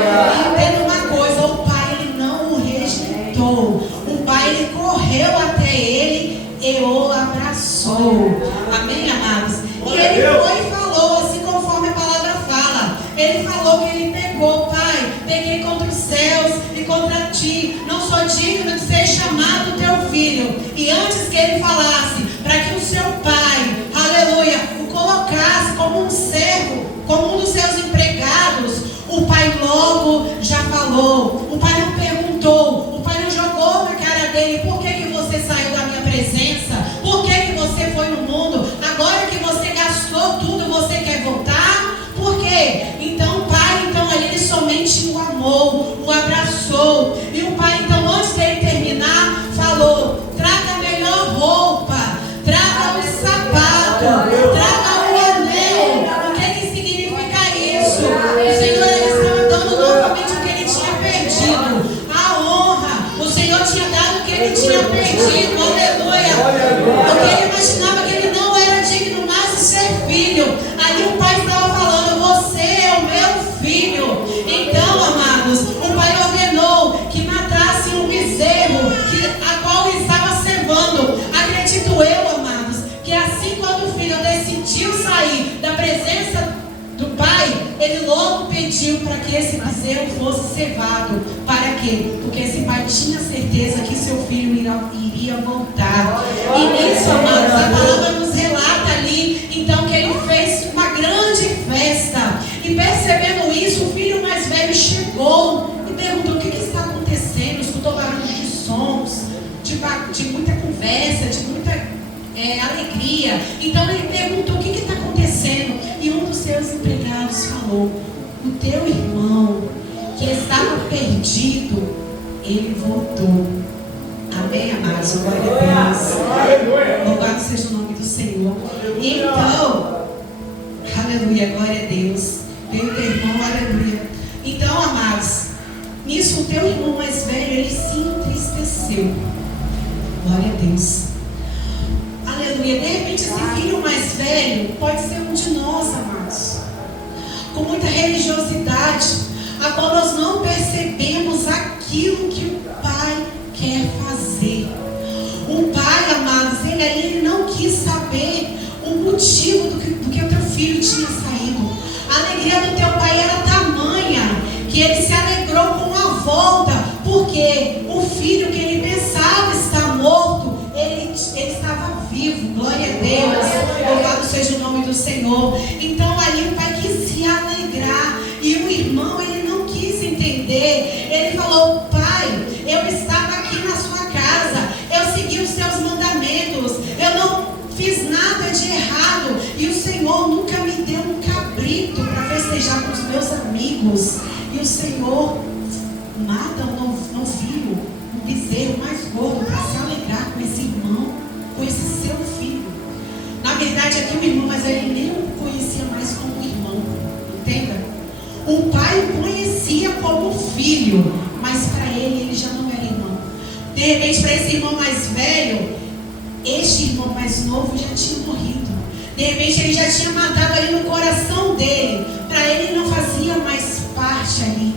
E entenda uma coisa: o pai, ele não o rejeitou. O pai, ele correu até ele e o abraçou. Amém, amados? E ele foi e falou, assim conforme a palavra fala. Ele falou que ele pegou: Pai, peguei contra os céus e contra ti, não sou digno de ser chamado teu filho. E antes que ele falasse, para que o seu pai, aleluia, o colocasse como um servo, como um dos seus empregados, o pai logo já falou. O pai não perguntou, o pai não jogou na cara dele: por que você saiu da minha presença? Por que você foi no mundo? Agora que você gastou tudo, você quer voltar? Por quê? Então o pai, ele somente o amou, o abraçou. E o pai, antes dele terminar, falou: traga a melhor roupa, traga o sapato, traga o anel. O que significa isso? O Senhor, ele estava dando novamente o que ele tinha perdido, a honra. O Senhor tinha dado o que ele tinha perdido, aleluia. Porque ele imaginava que ele não era digno mais de ser filho. Ali o pai estava falando: você é o meu filho. Então, amados, o pai ordenou que matasse um bezerro, a qual ele estava cevando. Acredito eu, amados, que assim quando o filho decidiu sair da presença do pai, ele logo pediu levado. Para quê? Porque esse pai tinha certeza que seu filho iria voltar. E nisso, amados, a palavra nos relata ali, então, que ele fez uma grande festa. E percebendo isso, o filho mais velho chegou e perguntou: o que está acontecendo? Escutou barulho de sons, de muita conversa, de muita alegria. Então ele perguntou: o que está acontecendo? E um dos seus empregados falou: o teu irmão que estava perdido, ele voltou. Amém, amados? Glória a Deus. Louvado seja o nome do Senhor. Então, aleluia, glória a Deus. Veio o teu irmão, aleluia. Então, amados, nisso o teu irmão mais velho, ele se entristeceu. Glória a Deus. Aleluia. De repente, esse filho mais velho pode ser um de nós, amados, com muita religiosidade, a qual nós não percebemos aquilo que o Pai quer fazer. O Pai, amados, ele não quis saber o motivo do que o teu filho tinha saído. A alegria do teu pai era tamanha que ele se alegrou com a volta, porque o filho que ele pensava estar morto, ele estava vivo. Glória a Deus. Louvado seja o nome do Senhor. Então ali o pai quis se alegrar, e o irmão, ele não quis entender. Ele falou: pai, eu estava aqui na sua casa, eu segui os seus mandamentos, eu não fiz nada de errado, e o Senhor nunca me deu um cabrito para festejar com os meus amigos, e o Senhor mata um novilho, um bezerro mais gordo para se alegrar com esse irmão, com esse seu filho. Na verdade, aqui o irmão, mas ele nem o conhecia mais como irmão, entenda? O pai o conhecia como filho, mas para ele já não era irmão. De repente, para esse irmão mais velho, este irmão mais novo já tinha morrido. De repente ele já tinha matado ali no coração dele. Para ele não fazia mais parte ali.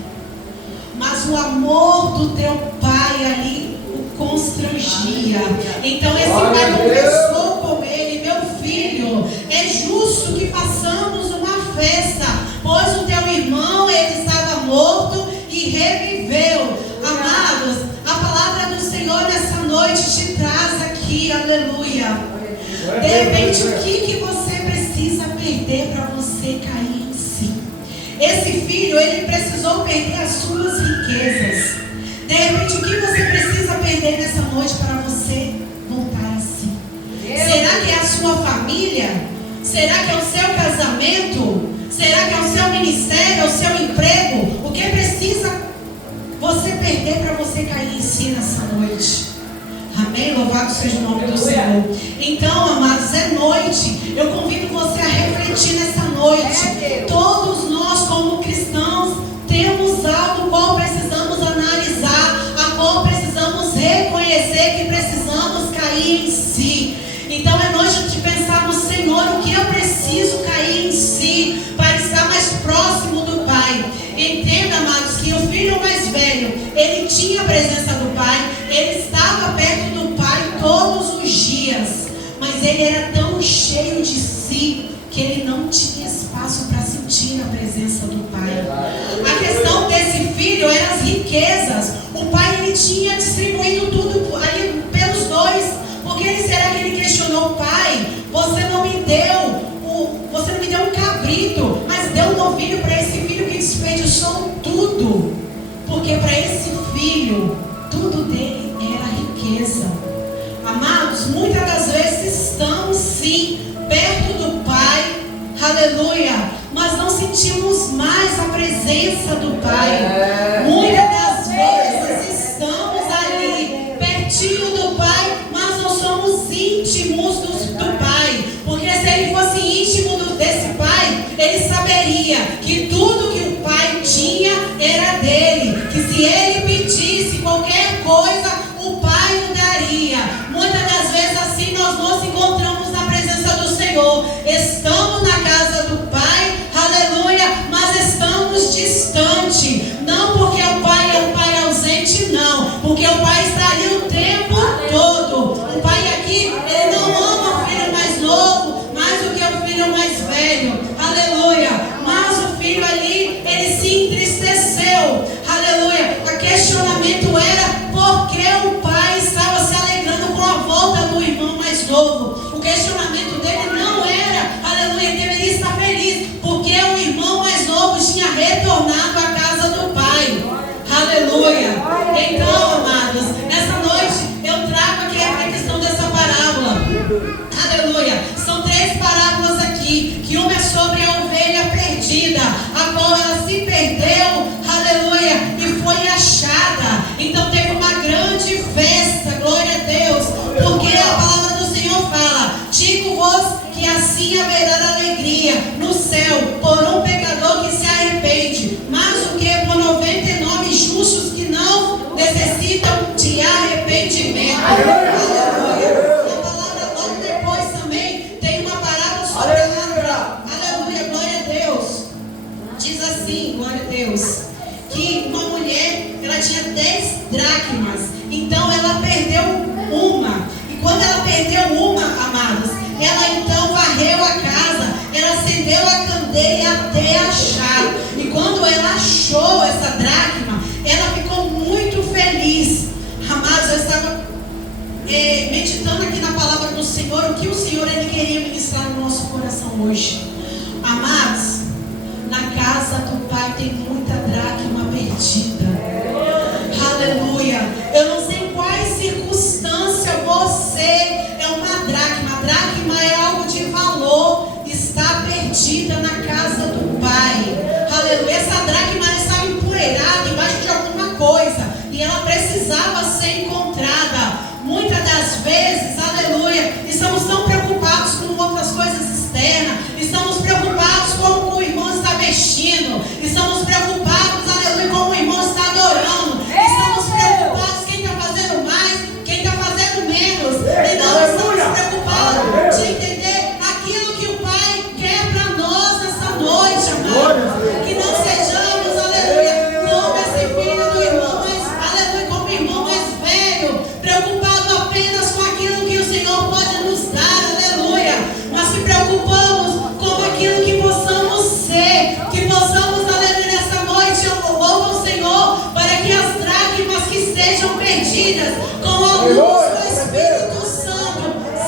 Mas o amor do teu pai ali o constrangia. Então esse pai conversou com ele: meu filho, é justo que façamos uma festa, pois o teu irmão, ele estava morto e reviveu. Amados, a palavra do Senhor nessa noite te traz aqui, aleluia. De repente, o que você precisa perder para você cair em si? Esse filho, ele precisou perder as suas riquezas. De repente, o que você precisa perder nessa noite para você voltar a si? Será que é a sua família? Será que é o seu casamento? Será que é o seu ministério, é o seu emprego? O que precisa você perder para você cair em si nessa noite? Amém? Louvado seja o nome do Senhor. Então, amados, é noite. Eu convido você a refletir nessa noite. Todos nós, como cristãos, temos algo qual precisamos analisar, a qual precisamos reconhecer que precisamos cair em si. Então é noite de pensar no Senhor, o que eu preciso cair em si para estar mais próximo do Pai. Entenda, amados, que o filho mais velho, ele tinha a presença do Pai, ele estava perto do Pai todos os dias, mas ele era tão cheio de si que ele não tinha espaço para sentir a presença do Pai. A questão desse filho eram as riquezas. O pai, ele tinha distribuído tudo ali pelos dois. Porque será que ele questionou: pai, você não me deu um cabrito, mas deu um novilho para esse filho que desperdiçou tudo? Porque para esse filho, tudo dele era riqueza. Amados, muitas das vezes estamos sim perto do Pai, aleluia, mas não sentimos mais a presença do Pai. Muitas das vezes estamos ali pertinho do Pai, mas não somos íntimos do Pai. Porque se ele fosse íntimo desse Pai, ele saberia que tudo que o Pai tinha era dele, que se ele pedisse qualquer coisa, o Pai o daria. Muitas das vezes assim nós nos encontramos na presença do Senhor. Estamos na casa do Pai, aleluia, mas estamos distante. Não porque o Pai questionamento era por que o pai estava se alegrando com a volta do irmão mais novo. O questionamento dele não era, aleluia, ele deveria estar feliz, porque o irmão mais novo tinha retornado à casa do pai. Aleluia. Então, amados, nessa noite eu trago aqui a reflexão dessa parábola. Aleluia. São 3 parábolas aqui, que uma é sobre a ovelha perdida, a qual ela se perdeu, aleluia, e foi achada. Então teve uma grande festa, glória a Deus, porque a palavra do Senhor fala: digo-vos que assim haverá alegria no céu por um pecador que se arrepende, mais do que por 99 justos que não necessitam de arrependimento. Aleluia. A palavra logo depois também tem uma parábola sobre a árvore. Aleluia, glória a Deus. Diz assim, glória a Deus, que uma mulher, ela tinha 10 dracmas, então ela perdeu uma. E quando ela perdeu uma, amados, ela então varreu a casa, ela acendeu a candeia até achar. E quando ela achou essa dracma, ela ficou muito feliz. Amados, eu estava meditando aqui na palavra do Senhor, o que o Senhor ele queria ministrar no nosso coração hoje. Amados, na casa do Pai tem muita dracma perdida. Aleluia. Eu não sei em quais circunstâncias você é uma dracma. A dracma é algo de valor, está perdida na casa do Pai. Aleluia. Essa dracma estava empoeirada embaixo de alguma coisa e ela precisava ser encontrada. Muitas das vezes, aleluia, estamos tão preocupados com outras coisas externas, estamos preocupados com o irmão está vestindo, estamos preocupados, aleluia, como o irmão está adorando, estamos preocupados quem está fazendo mais, quem está fazendo menos, e não estamos preocupados de entender aquilo que o Pai quer para nós nessa noite, amado. Que não sejamos, aleluia, como esse filho do irmão mais, aleluia, como o irmão mais velho, preocupado apenas com aquilo que o Senhor pode nos dar, aleluia, mas se preocupamos com aquilo que possamos ser, que possamos, aleluia, nessa noite, eu louvo o Senhor, para que as dracmas que sejam perdidas, com a luz do Espírito Santo,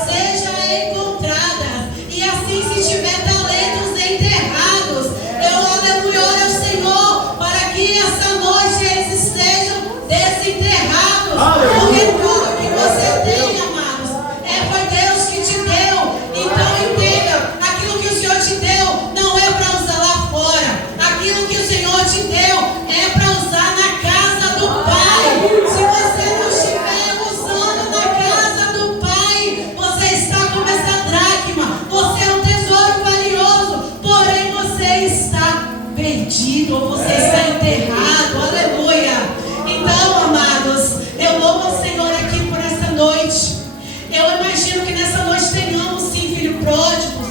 sejam encontradas, e assim, se tiver talentos enterrados, eu, aleluia, oro ao Senhor, para que essa noite eles estejam desenterrados, porque tudo que você tem, amados, foi Deus que te deu. Então entenda, aquilo que o Senhor te deu não é para usar lá fora, aquilo que o Senhor te deu é para usar na casa do Pai. Se você não estiver usando na casa do Pai, você está como essa dracma, você é um tesouro valioso, porém você está perdido, ou você está enterrado, aleluia. Então, amados, eu louvo o Senhor aqui por essa noite. Eu imagino que nessa noite tenhamos sim filhos pródigos.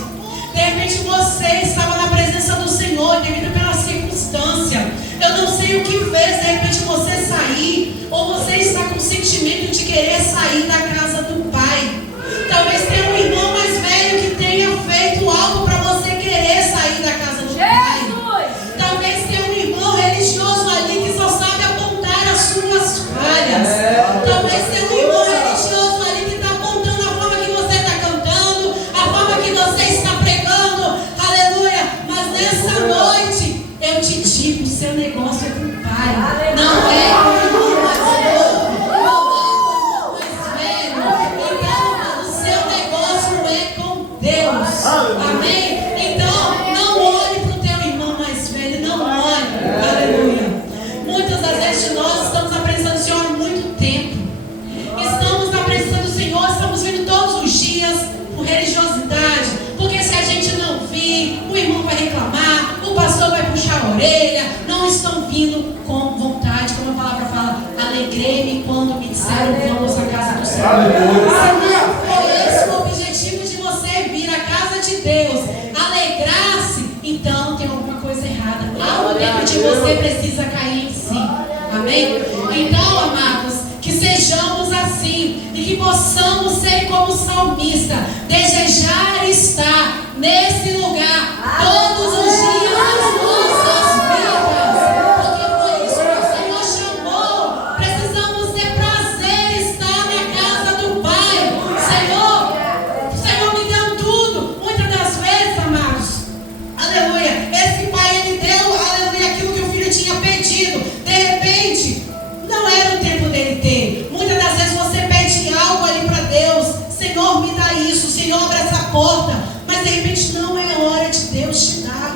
De repente você estava na presença do Senhor devido pela circunstância. Eu não sei o que fez, de repente você sair, ou você está com o sentimento de querer sair da casa do Pai. Talvez tenha um irmão mais velho que tenha feito algo para você querer sair da casa do Pai. Talvez tenha um irmão religioso ali que só sabe apontar as suas falhas. Talvez tenha um irmão religioso ali que está apontando a forma que você está cantando, a forma que você está pregando, aleluia. Mas nessa noite eu te digo, seu negócio é com o Pai, não é com o irmão mais novo, não é com o irmão mais velho. Então o seu negócio é com Deus, amém? Então não olhe para o teu irmão mais velho, não olhe, aleluia. Muitas das vezes nós estamos na presença do Senhor há muito tempo, estamos na presença do Senhor, estamos vindo todos os dias por religiosidade, porque se a gente não vir, o irmão vai reclamar, o pastor vai puxar a orelha, não estão vindo com vontade, como a palavra fala, alegrei-me quando me disseram vamos à casa do Senhor. Se não for esse o objetivo de você vir à casa de Deus, alegrar-se, então tem alguma coisa errada, algo dentro de você precisa cair em si, amém? Então, amados, que sejamos assim e que possamos ser como o salmista, desejar estar nesse lugar todos os dias das nossas vidas, porque foi isso que o Senhor chamou ter. Muitas das vezes você pede algo ali para Deus: Senhor, me dá isso, Senhor, abre essa porta. Mas de repente não é hora de Deus te dar.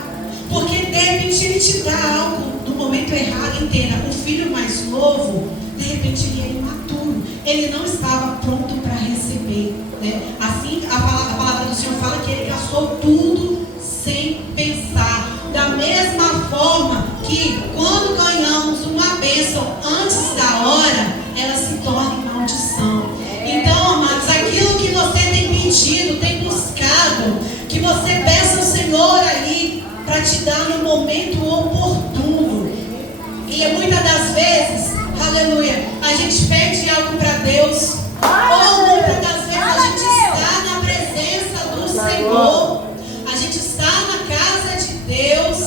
Porque de repente Ele te dá algo no momento errado. Entenda, o filho mais novo, de repente ele é imaturo. Ele não estava pronto para receber, né? Assim, a palavra do Senhor fala que ele gastou tudo sem pensar. Da mesma forma que quando ganhamos uma bênção antes da hora, ela se torna maldição. Então, amados, aquilo que você tem pedido, tem buscado, que você peça ao Senhor aí para te dar no momento oportuno. E muitas das vezes, aleluia, a gente pede algo para Deus, ou muitas das vezes a gente está na presença do Senhor, a gente está na casa de Deus,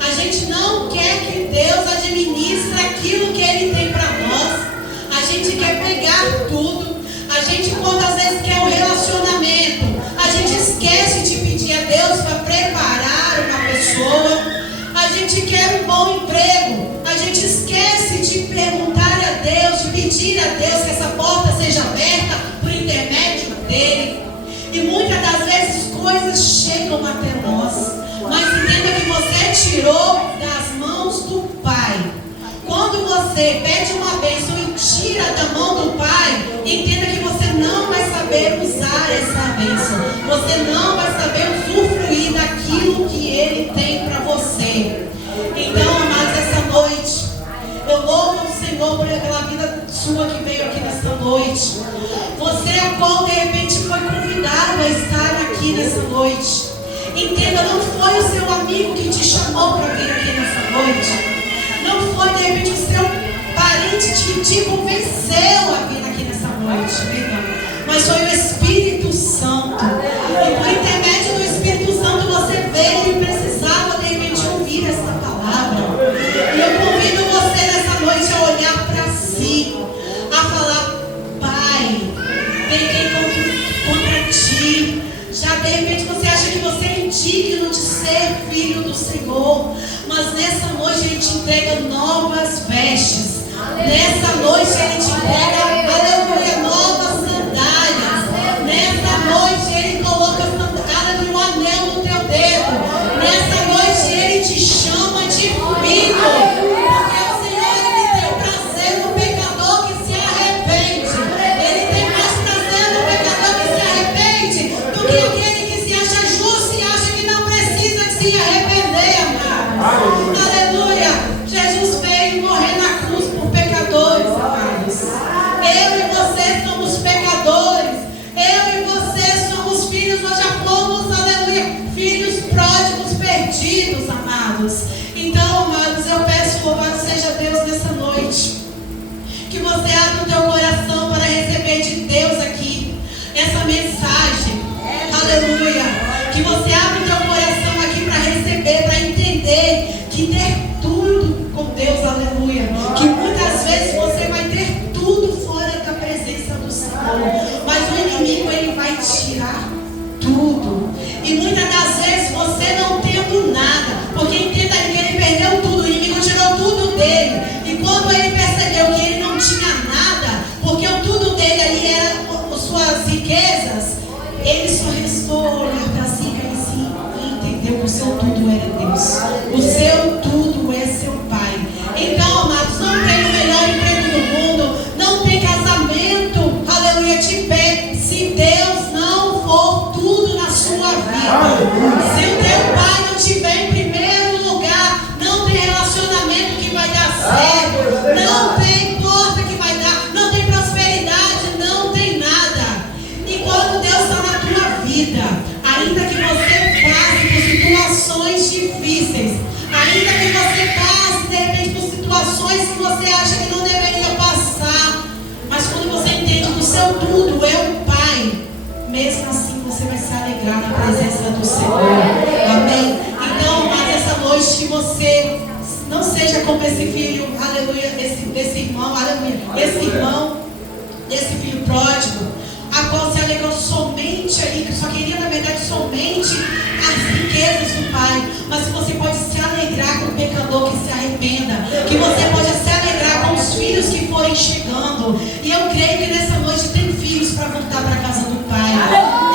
a gente não quer que Deus administre aquilo que Ele tem para nós, a gente quer pegar tudo, a gente quantas vezes quer um relacionamento, a gente esquece de pedir a Deus para preparar uma pessoa, a gente quer um bom emprego, a gente esquece de perguntar a Deus, de pedir a Deus que essa porta seja aberta por intermédio dele. E muitas das vezes coisas chegam até nós, mas entenda que você tirou das mãos do Pai. Quando você pede uma bênção e tira da mão do Pai, entenda que você não vai saber usar essa bênção, você não vai saber usufruir daquilo que Ele tem para você. Então, amados, essa noite eu louvo o Senhor pela vida sua que veio aqui nessa noite. Você a qual de repente foi convidado a estar aqui nessa noite. Entenda, não foi o seu amigo que te chamou para vir aqui nessa noite. Não foi de repente o seu parente que te convenceu a vir aqui nessa noite. Mas foi o Espírito Santo. E por intermédio do Espírito Santo você veio e precisava de repente ouvir essa palavra. E eu convido você nessa noite a olhar para si, a falar: Pai, pequei contra ti. Já de repente você acha que você é indigno de ser filho do Senhor, mas nessa noite Ele te entrega novas vestes. Nessa noite Ele te entrega, aleluia, novas sandálias. Nessa noite Ele coloca, aleluia, um anel no teu dedo. Nessa noite Ele te chama de filho. Porque o Senhor, Ele tem prazer no pecador que se arrepende. Ele tem mais prazer no pecador que se arrepende do que aquele que se acha justo e acha que não precisa se arrepender, amado. Aleluia. Jesus veio morrer na cruz por pecadores, amados. Eu e você somos pecadores. Eu e você somos filhos, nós já fomos, aleluia, filhos pródigos perdidos, amados. Então, amados, eu peço, louvado seja Deus nessa noite, que você abra o teu coração para receber de Deus aqui essa mensagem. Aleluia. Que você abra o teu coração aqui para receber, para entender que ter tudo com Deus, aleluia, que muitas vezes você vai ter tudo fora da presença do Senhor, mas o inimigo, ele vai tirar tudo. E muitas das vezes você não tendo nada, porque entenda que ele perdeu tudo, o inimigo tirou tudo dele, e quando ele percebeu que ele não tinha nada, porque o tudo dele ali era suas riquezas, ele só restou olhar para si e entendeu que o seu tudo era Deus. O seu tudo é seu Pai. Então, amados, não tem o melhor emprego do mundo, não tem casamento, aleluia, de pé, se Deus não for tudo na sua vida. Se o teu pai não estiver em primeiro lugar, não tem relacionamento que vai dar certo, não tem porta que vai dar, não tem prosperidade, não tem nada. E quando Deus está na tua vida, ainda que você passe por situações difíceis, ainda que você passe de repente por situações que você acha que não deveria passar, mas quando você entende que o seu tudo é o Pai, mesmo assim você vai se alegrar na presença do Senhor. Amém? Então, mas essa noite que você não seja como esse filho, aleluia, desse irmão, aleluia, esse filho pródigo, a qual se alegrou somente ali, que só queria na verdade somente as riquezas do Pai. Mas que você pode se alegrar com o pecador que se arrependa, que você pode se alegrar com os filhos que forem chegando, Senhor. E eu creio que nessa noite tem filhos para voltar para a casa do Pai.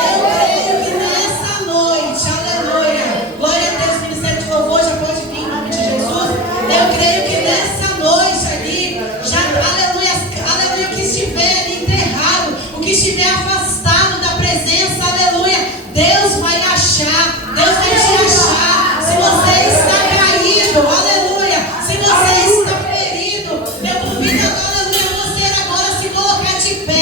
Eu creio que nessa noite, aleluia, glória a Deus, ministério de louvor já pode vir em nome de Jesus. Eu creio que nessa noite ali, já, aleluia, o que estiver ali enterrado, o que estiver afastado da presença, aleluia, Deus vai achar, Deus vai te achar. Se você está caído, aleluia, se você está ferido, eu convido, aleluia, você agora se colocar de pé.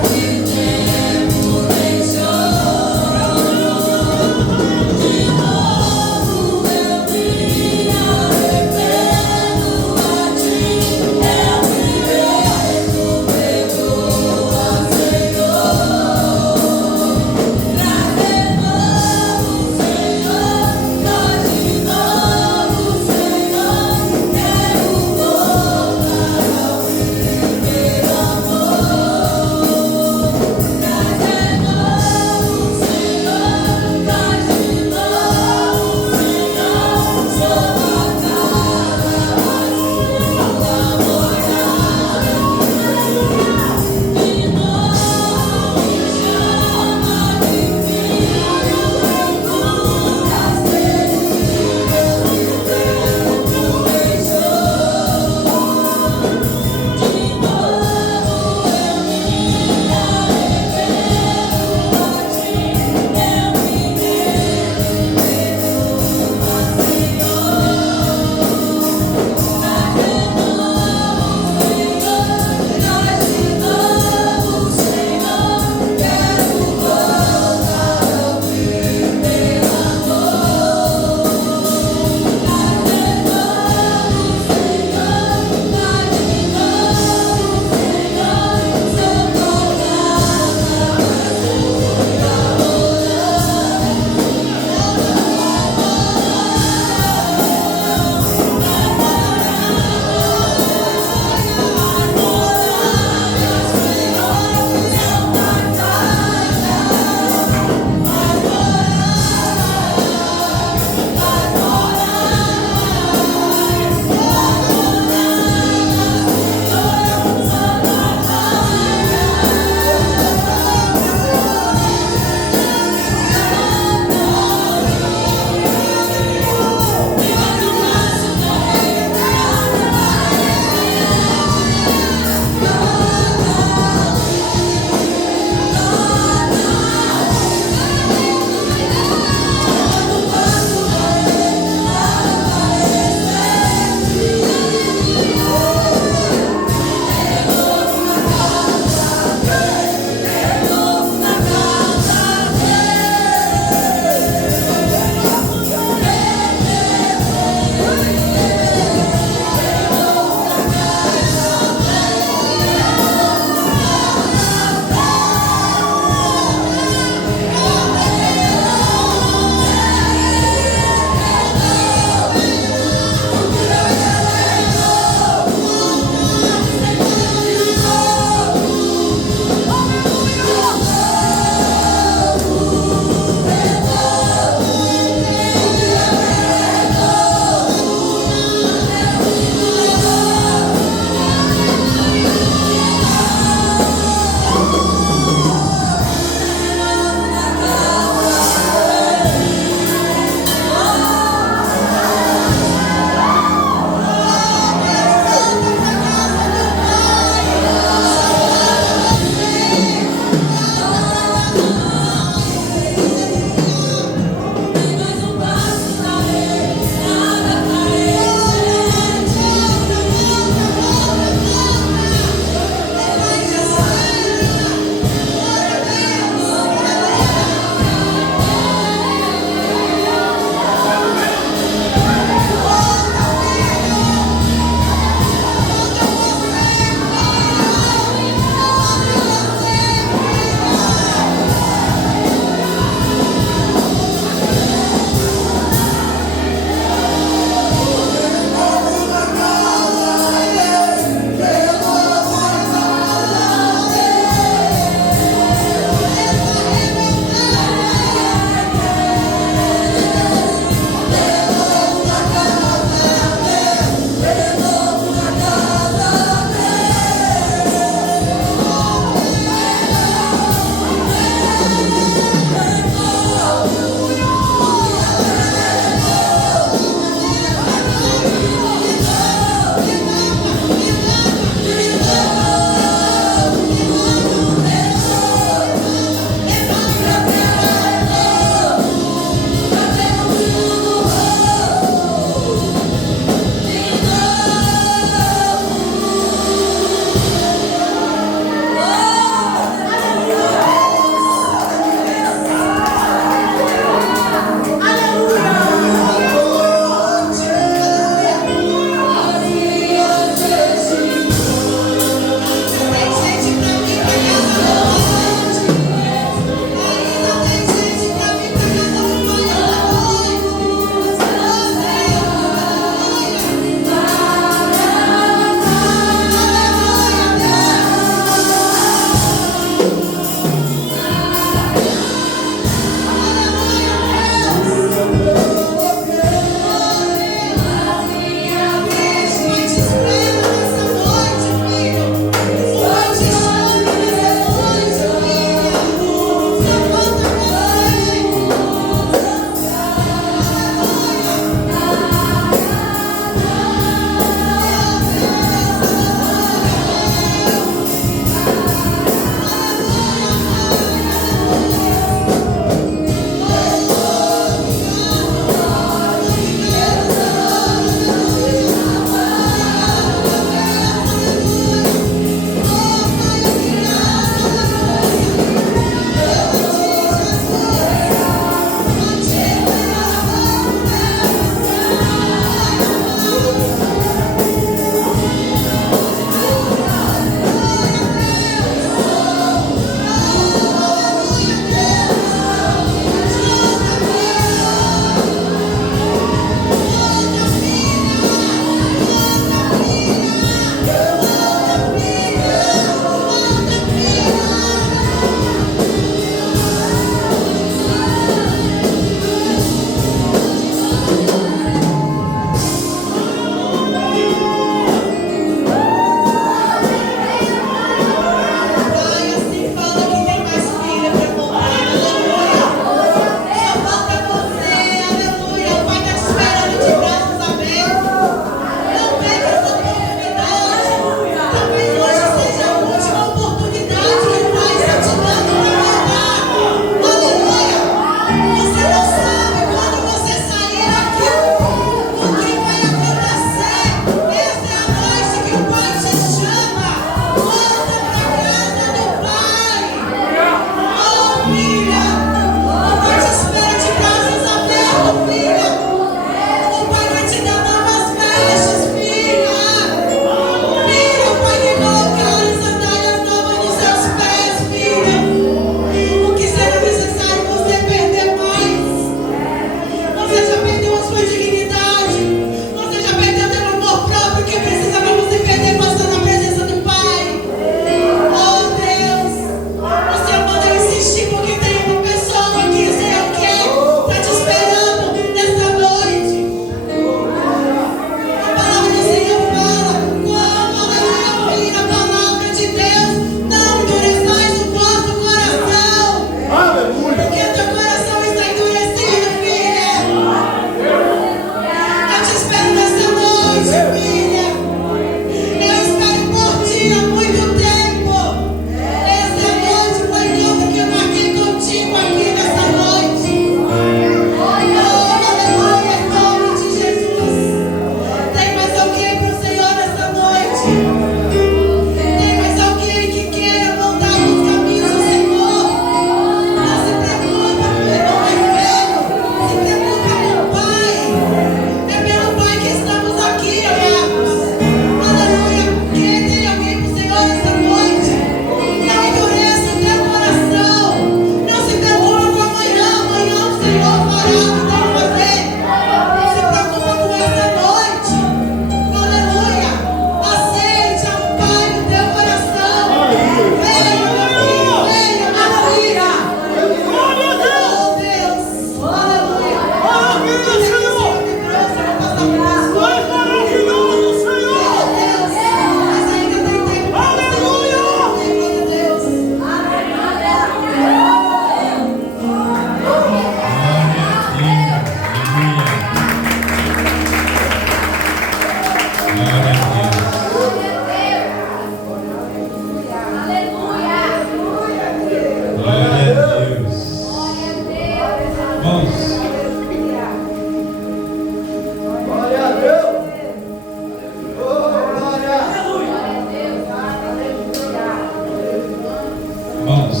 irmãos?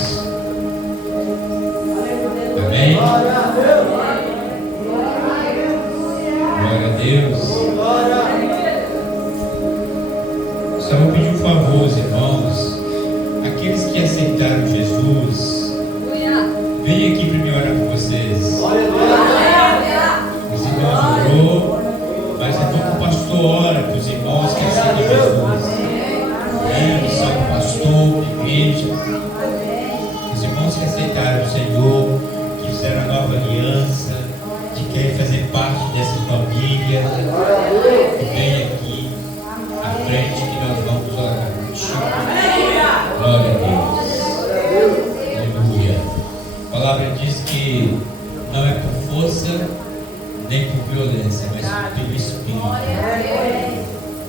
Amém? Glória a Deus. Só vou pedir um favor, os irmãos. Aqueles que aceitaram Jesus, venham aqui para me orar por vocês. Os irmãos orou, mas é bom que o pastor ora para os irmãos que aceitam Jesus. Venham, salve o pastor, a igreja. Os irmãos que aceitaram o Senhor, que fizeram a nova aliança, que querem fazer parte dessa família, venham aqui à frente que nós vamos orar. Glória a Deus. Aleluia. A palavra diz que não é por força nem por violência, mas pelo Espírito.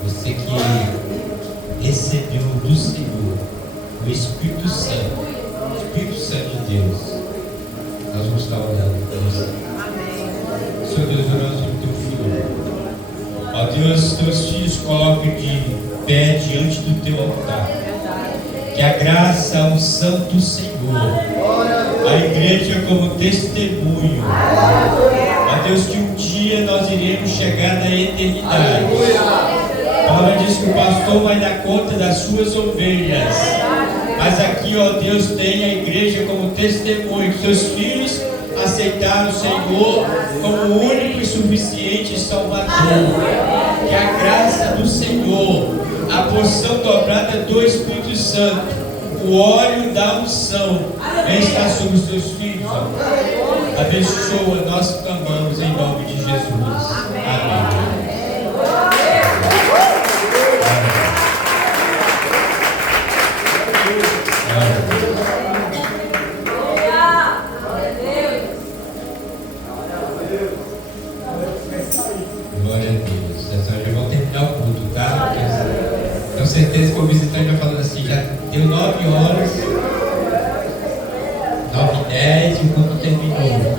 Você que recebeu do Senhor o Espírito Santo, o Espírito Santo de Deus, nós vamos estar orando por você. Senhor Deus, oramos pelo teu filho. Ó Deus, teus filhos colocam de pé diante do teu altar. Que a graça, a unção do Senhor, a igreja como testemunho, ó Deus, que um dia nós iremos chegar na eternidade. A palavra diz que o pastor vai dar conta das suas ovelhas, mas aqui, ó Deus, tem a igreja como testemunho, que seus filhos aceitaram o Senhor como o único e suficiente Salvador. Que a graça do Senhor, a porção dobrada do Espírito Santo, o óleo da unção, vem estar sobre os seus filhos. Abençoa, nós clamamos em nome de Jesus. Amém. Glória a Deus. Já vou terminar o culto, tá? Tenho certeza que o visitante vai falando assim, já deu 9 horas, 9h10 e o culto terminou.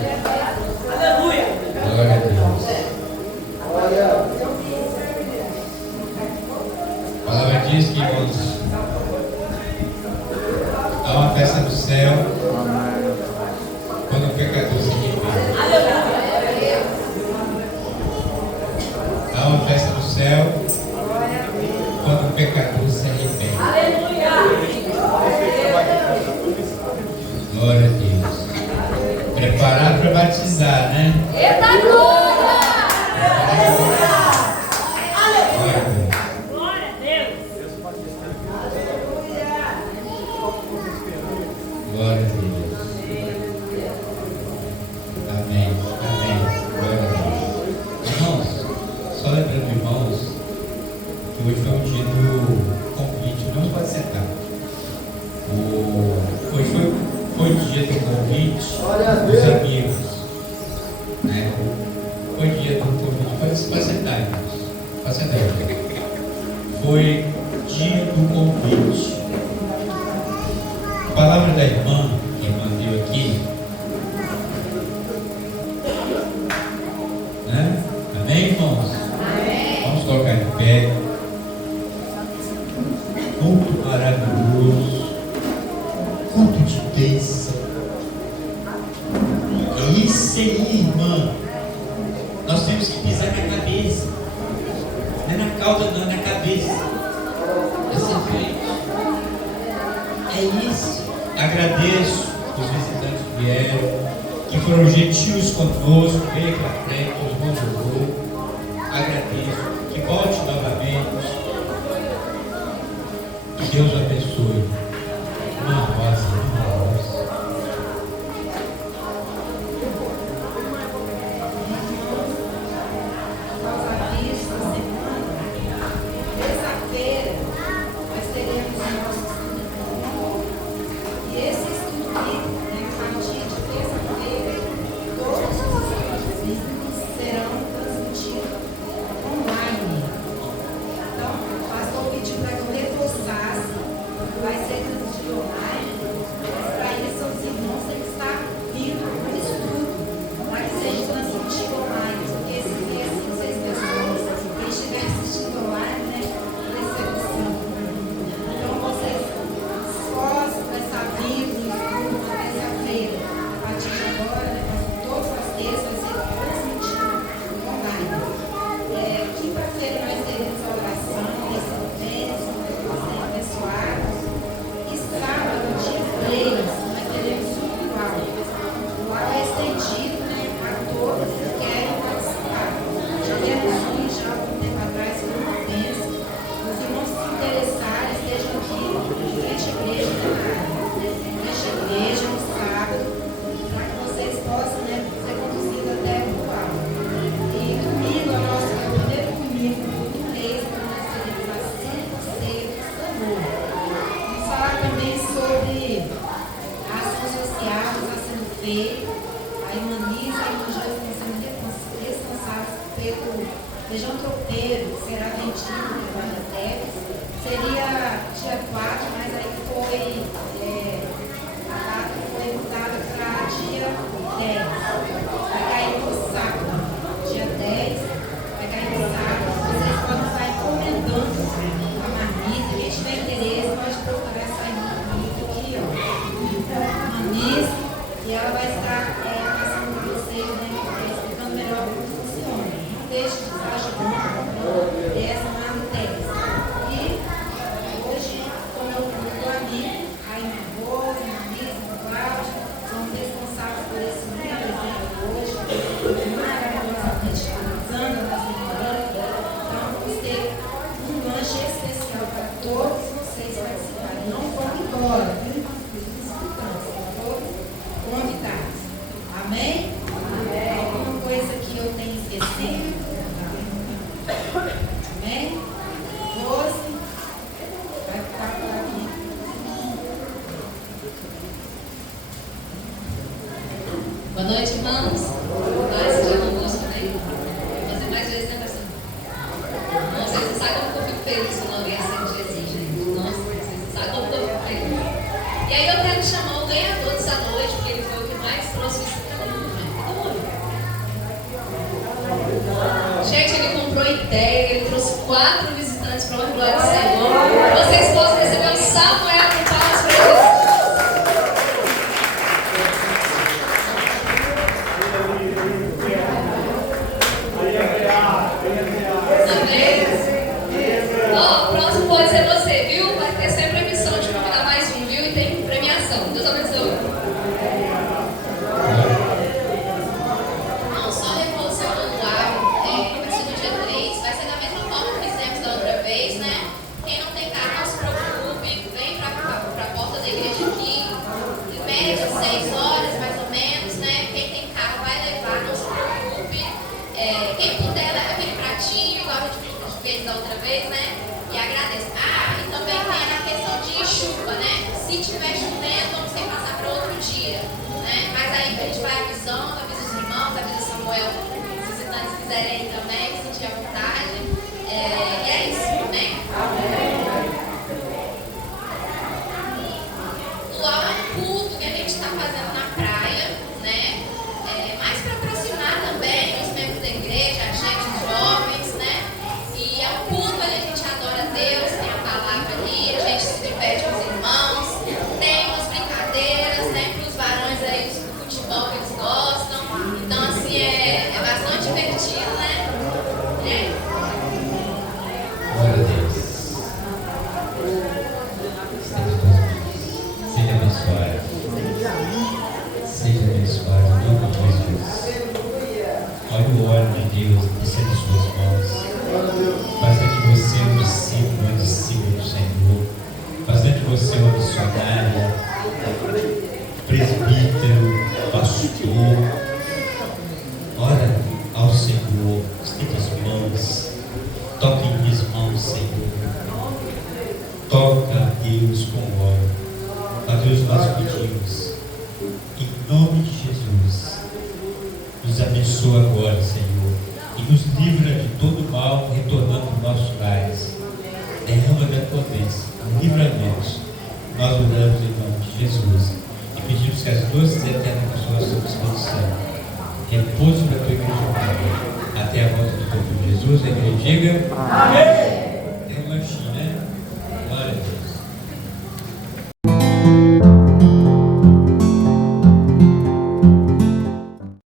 Aleluia! Glória a Deus. A palavra diz que, irmãos, há uma festa no céu quando o pecador se arrepende. Há uma festa no céu quando o pecador se arrepende. Glória a Deus. Preparar para batizar, né? Eita glória! Glória a Deus. Glória a Deus. Amém. Amém. Glória a Deus. Irmãos, só lembrando, irmãos, que hoje foi um dia do convite. Não pode sentar. Hoje foi o dia do convite dos amigos. Né? Foi o dia do convite. Pode sentar, irmãos. Pode sentar, irmãos. Foi dia do convite. A palavra da irmã, que a irmã deu aqui, né? Amém, irmãos? Amém. Vamos colocar de pé. Culto maravilhoso, culto de bênção. É isso aí, irmã. Nós temos que pisar na cabeça. Não é na cauda, não, é na cabeça. Essa é frente. É isso. Agradeço os visitantes que vieram, que foram gentios conosco, veio aqui à frente, os irmãos orou. Agradeço. Que volte novamente. Que Deus abençoe. Uma rosa, uma rosa. Terça-feira, nós teremos o nosso estudo. E esse estudo bíblico, a partir de terça-feira, todos os estudos bíblicos serão transmitidos online. Então, o pastor pediu para que eu reforçasse feijão tropeiro, que será vendido no Guarda Teves. Seria dia 4, mas aí a data foi mudada para dia 10. Vai cair no sábado. Dia 10 vai cair no sábado. Vocês podem estar encomendando a marmita. Quem tiver interesse pode procurar essa marmita aqui, ó. Marmita, e ela vai estar passando para vocês, né? Explicando melhor como funciona. Não deixe de estar ajudando dessa marmita. E hoje, como eu estou ali, aí minha avó, minha amiga, minha Cláudia, são responsáveis por esse livro hoje, maravilhosamente usando a nossa ignorância. Então, vamos ter um lanche especial para todos vocês participarem. Não vão embora, viu? Todos convidados. Amém? Alguma coisa que eu tenho esquecido? Amém? Doce. Vai ficar por aqui. Boa noite, irmãos. Nossa, já não gosto também. Vou fazer mais vezes, né, pastor? Nossa, vocês não sabem como eu fico feliz quando alguém acende Jesus, gente. Nossa, vocês não sabem como eu fico feliz. E aí eu quero chamar o ganhador dessa noite, porque ele foi o que mais trouxe isso para mim, né? Gente, ele comprou ideia, ele trouxe 4 visitantes para uma glória do Senhor. Vocês possam receber o Samuel com palmas para Jesus. Ó, o próximo pode ser você, viu? Vai ter sempre a missão de convidar mais um, viu? E tem premiação. Deus abençoe. Não, só reposicionando o ar. Começou no dia 3. Vai ser da mesma forma que fizemos da outra vez, né? Quem não tem carro, não se preocupe. Vem pra porta da igreja aqui. Em média, 6 horas, mais ou menos, né? Quem tem carro vai levar, não se preocupe. Quem puder, leva aquele pratinho, igual a gente fez da outra vez, né? E agradeço. E também tem a questão de chuva, né? Se tiver chovendo, vamos ter que passar para outro dia, né? Mas aí a gente vai avisando, avisa os irmãos, avisa Samuel, se os visitantes quiserem também, se sentir à vontade. E é isso, né? Luau é um culto que a gente está fazendo na praia, né? Mais para aproximar também os membros da igreja, a gente, os jovens, né? E é um culto ali, a gente adora Deus, tem a palavra ali, a gente se diverte com os irmãos, tem umas brincadeiras, né? Para os varões aí, o futebol que eles gostam. Então, assim, é bastante divertido, né? Glória a Deus. Seja abençoado. Seja abençoado em nome de Jesus. Olha o óleo de Deus descendo as suas mãos. Fazendo de você um discípulo do Senhor. Fazendo de você uma missionária, presbítero, pastor. Ora ao Senhor, estenda as mãos. Toque em minhas mãos, Senhor. Toca a Deus com óleo. A Deus nós pedimos, em nome de Jesus, nos abençoa agora, Senhor, e nos livra de todo mal, retornando aos nossos lares. Derrama da tua bênção, livramentos. Nós oramos em nome de Jesus e pedimos que as doces eternas consolação do Espírito Santo repouse sobre a tua igreja, até a volta do teu filho Jesus. A igreja diga amém.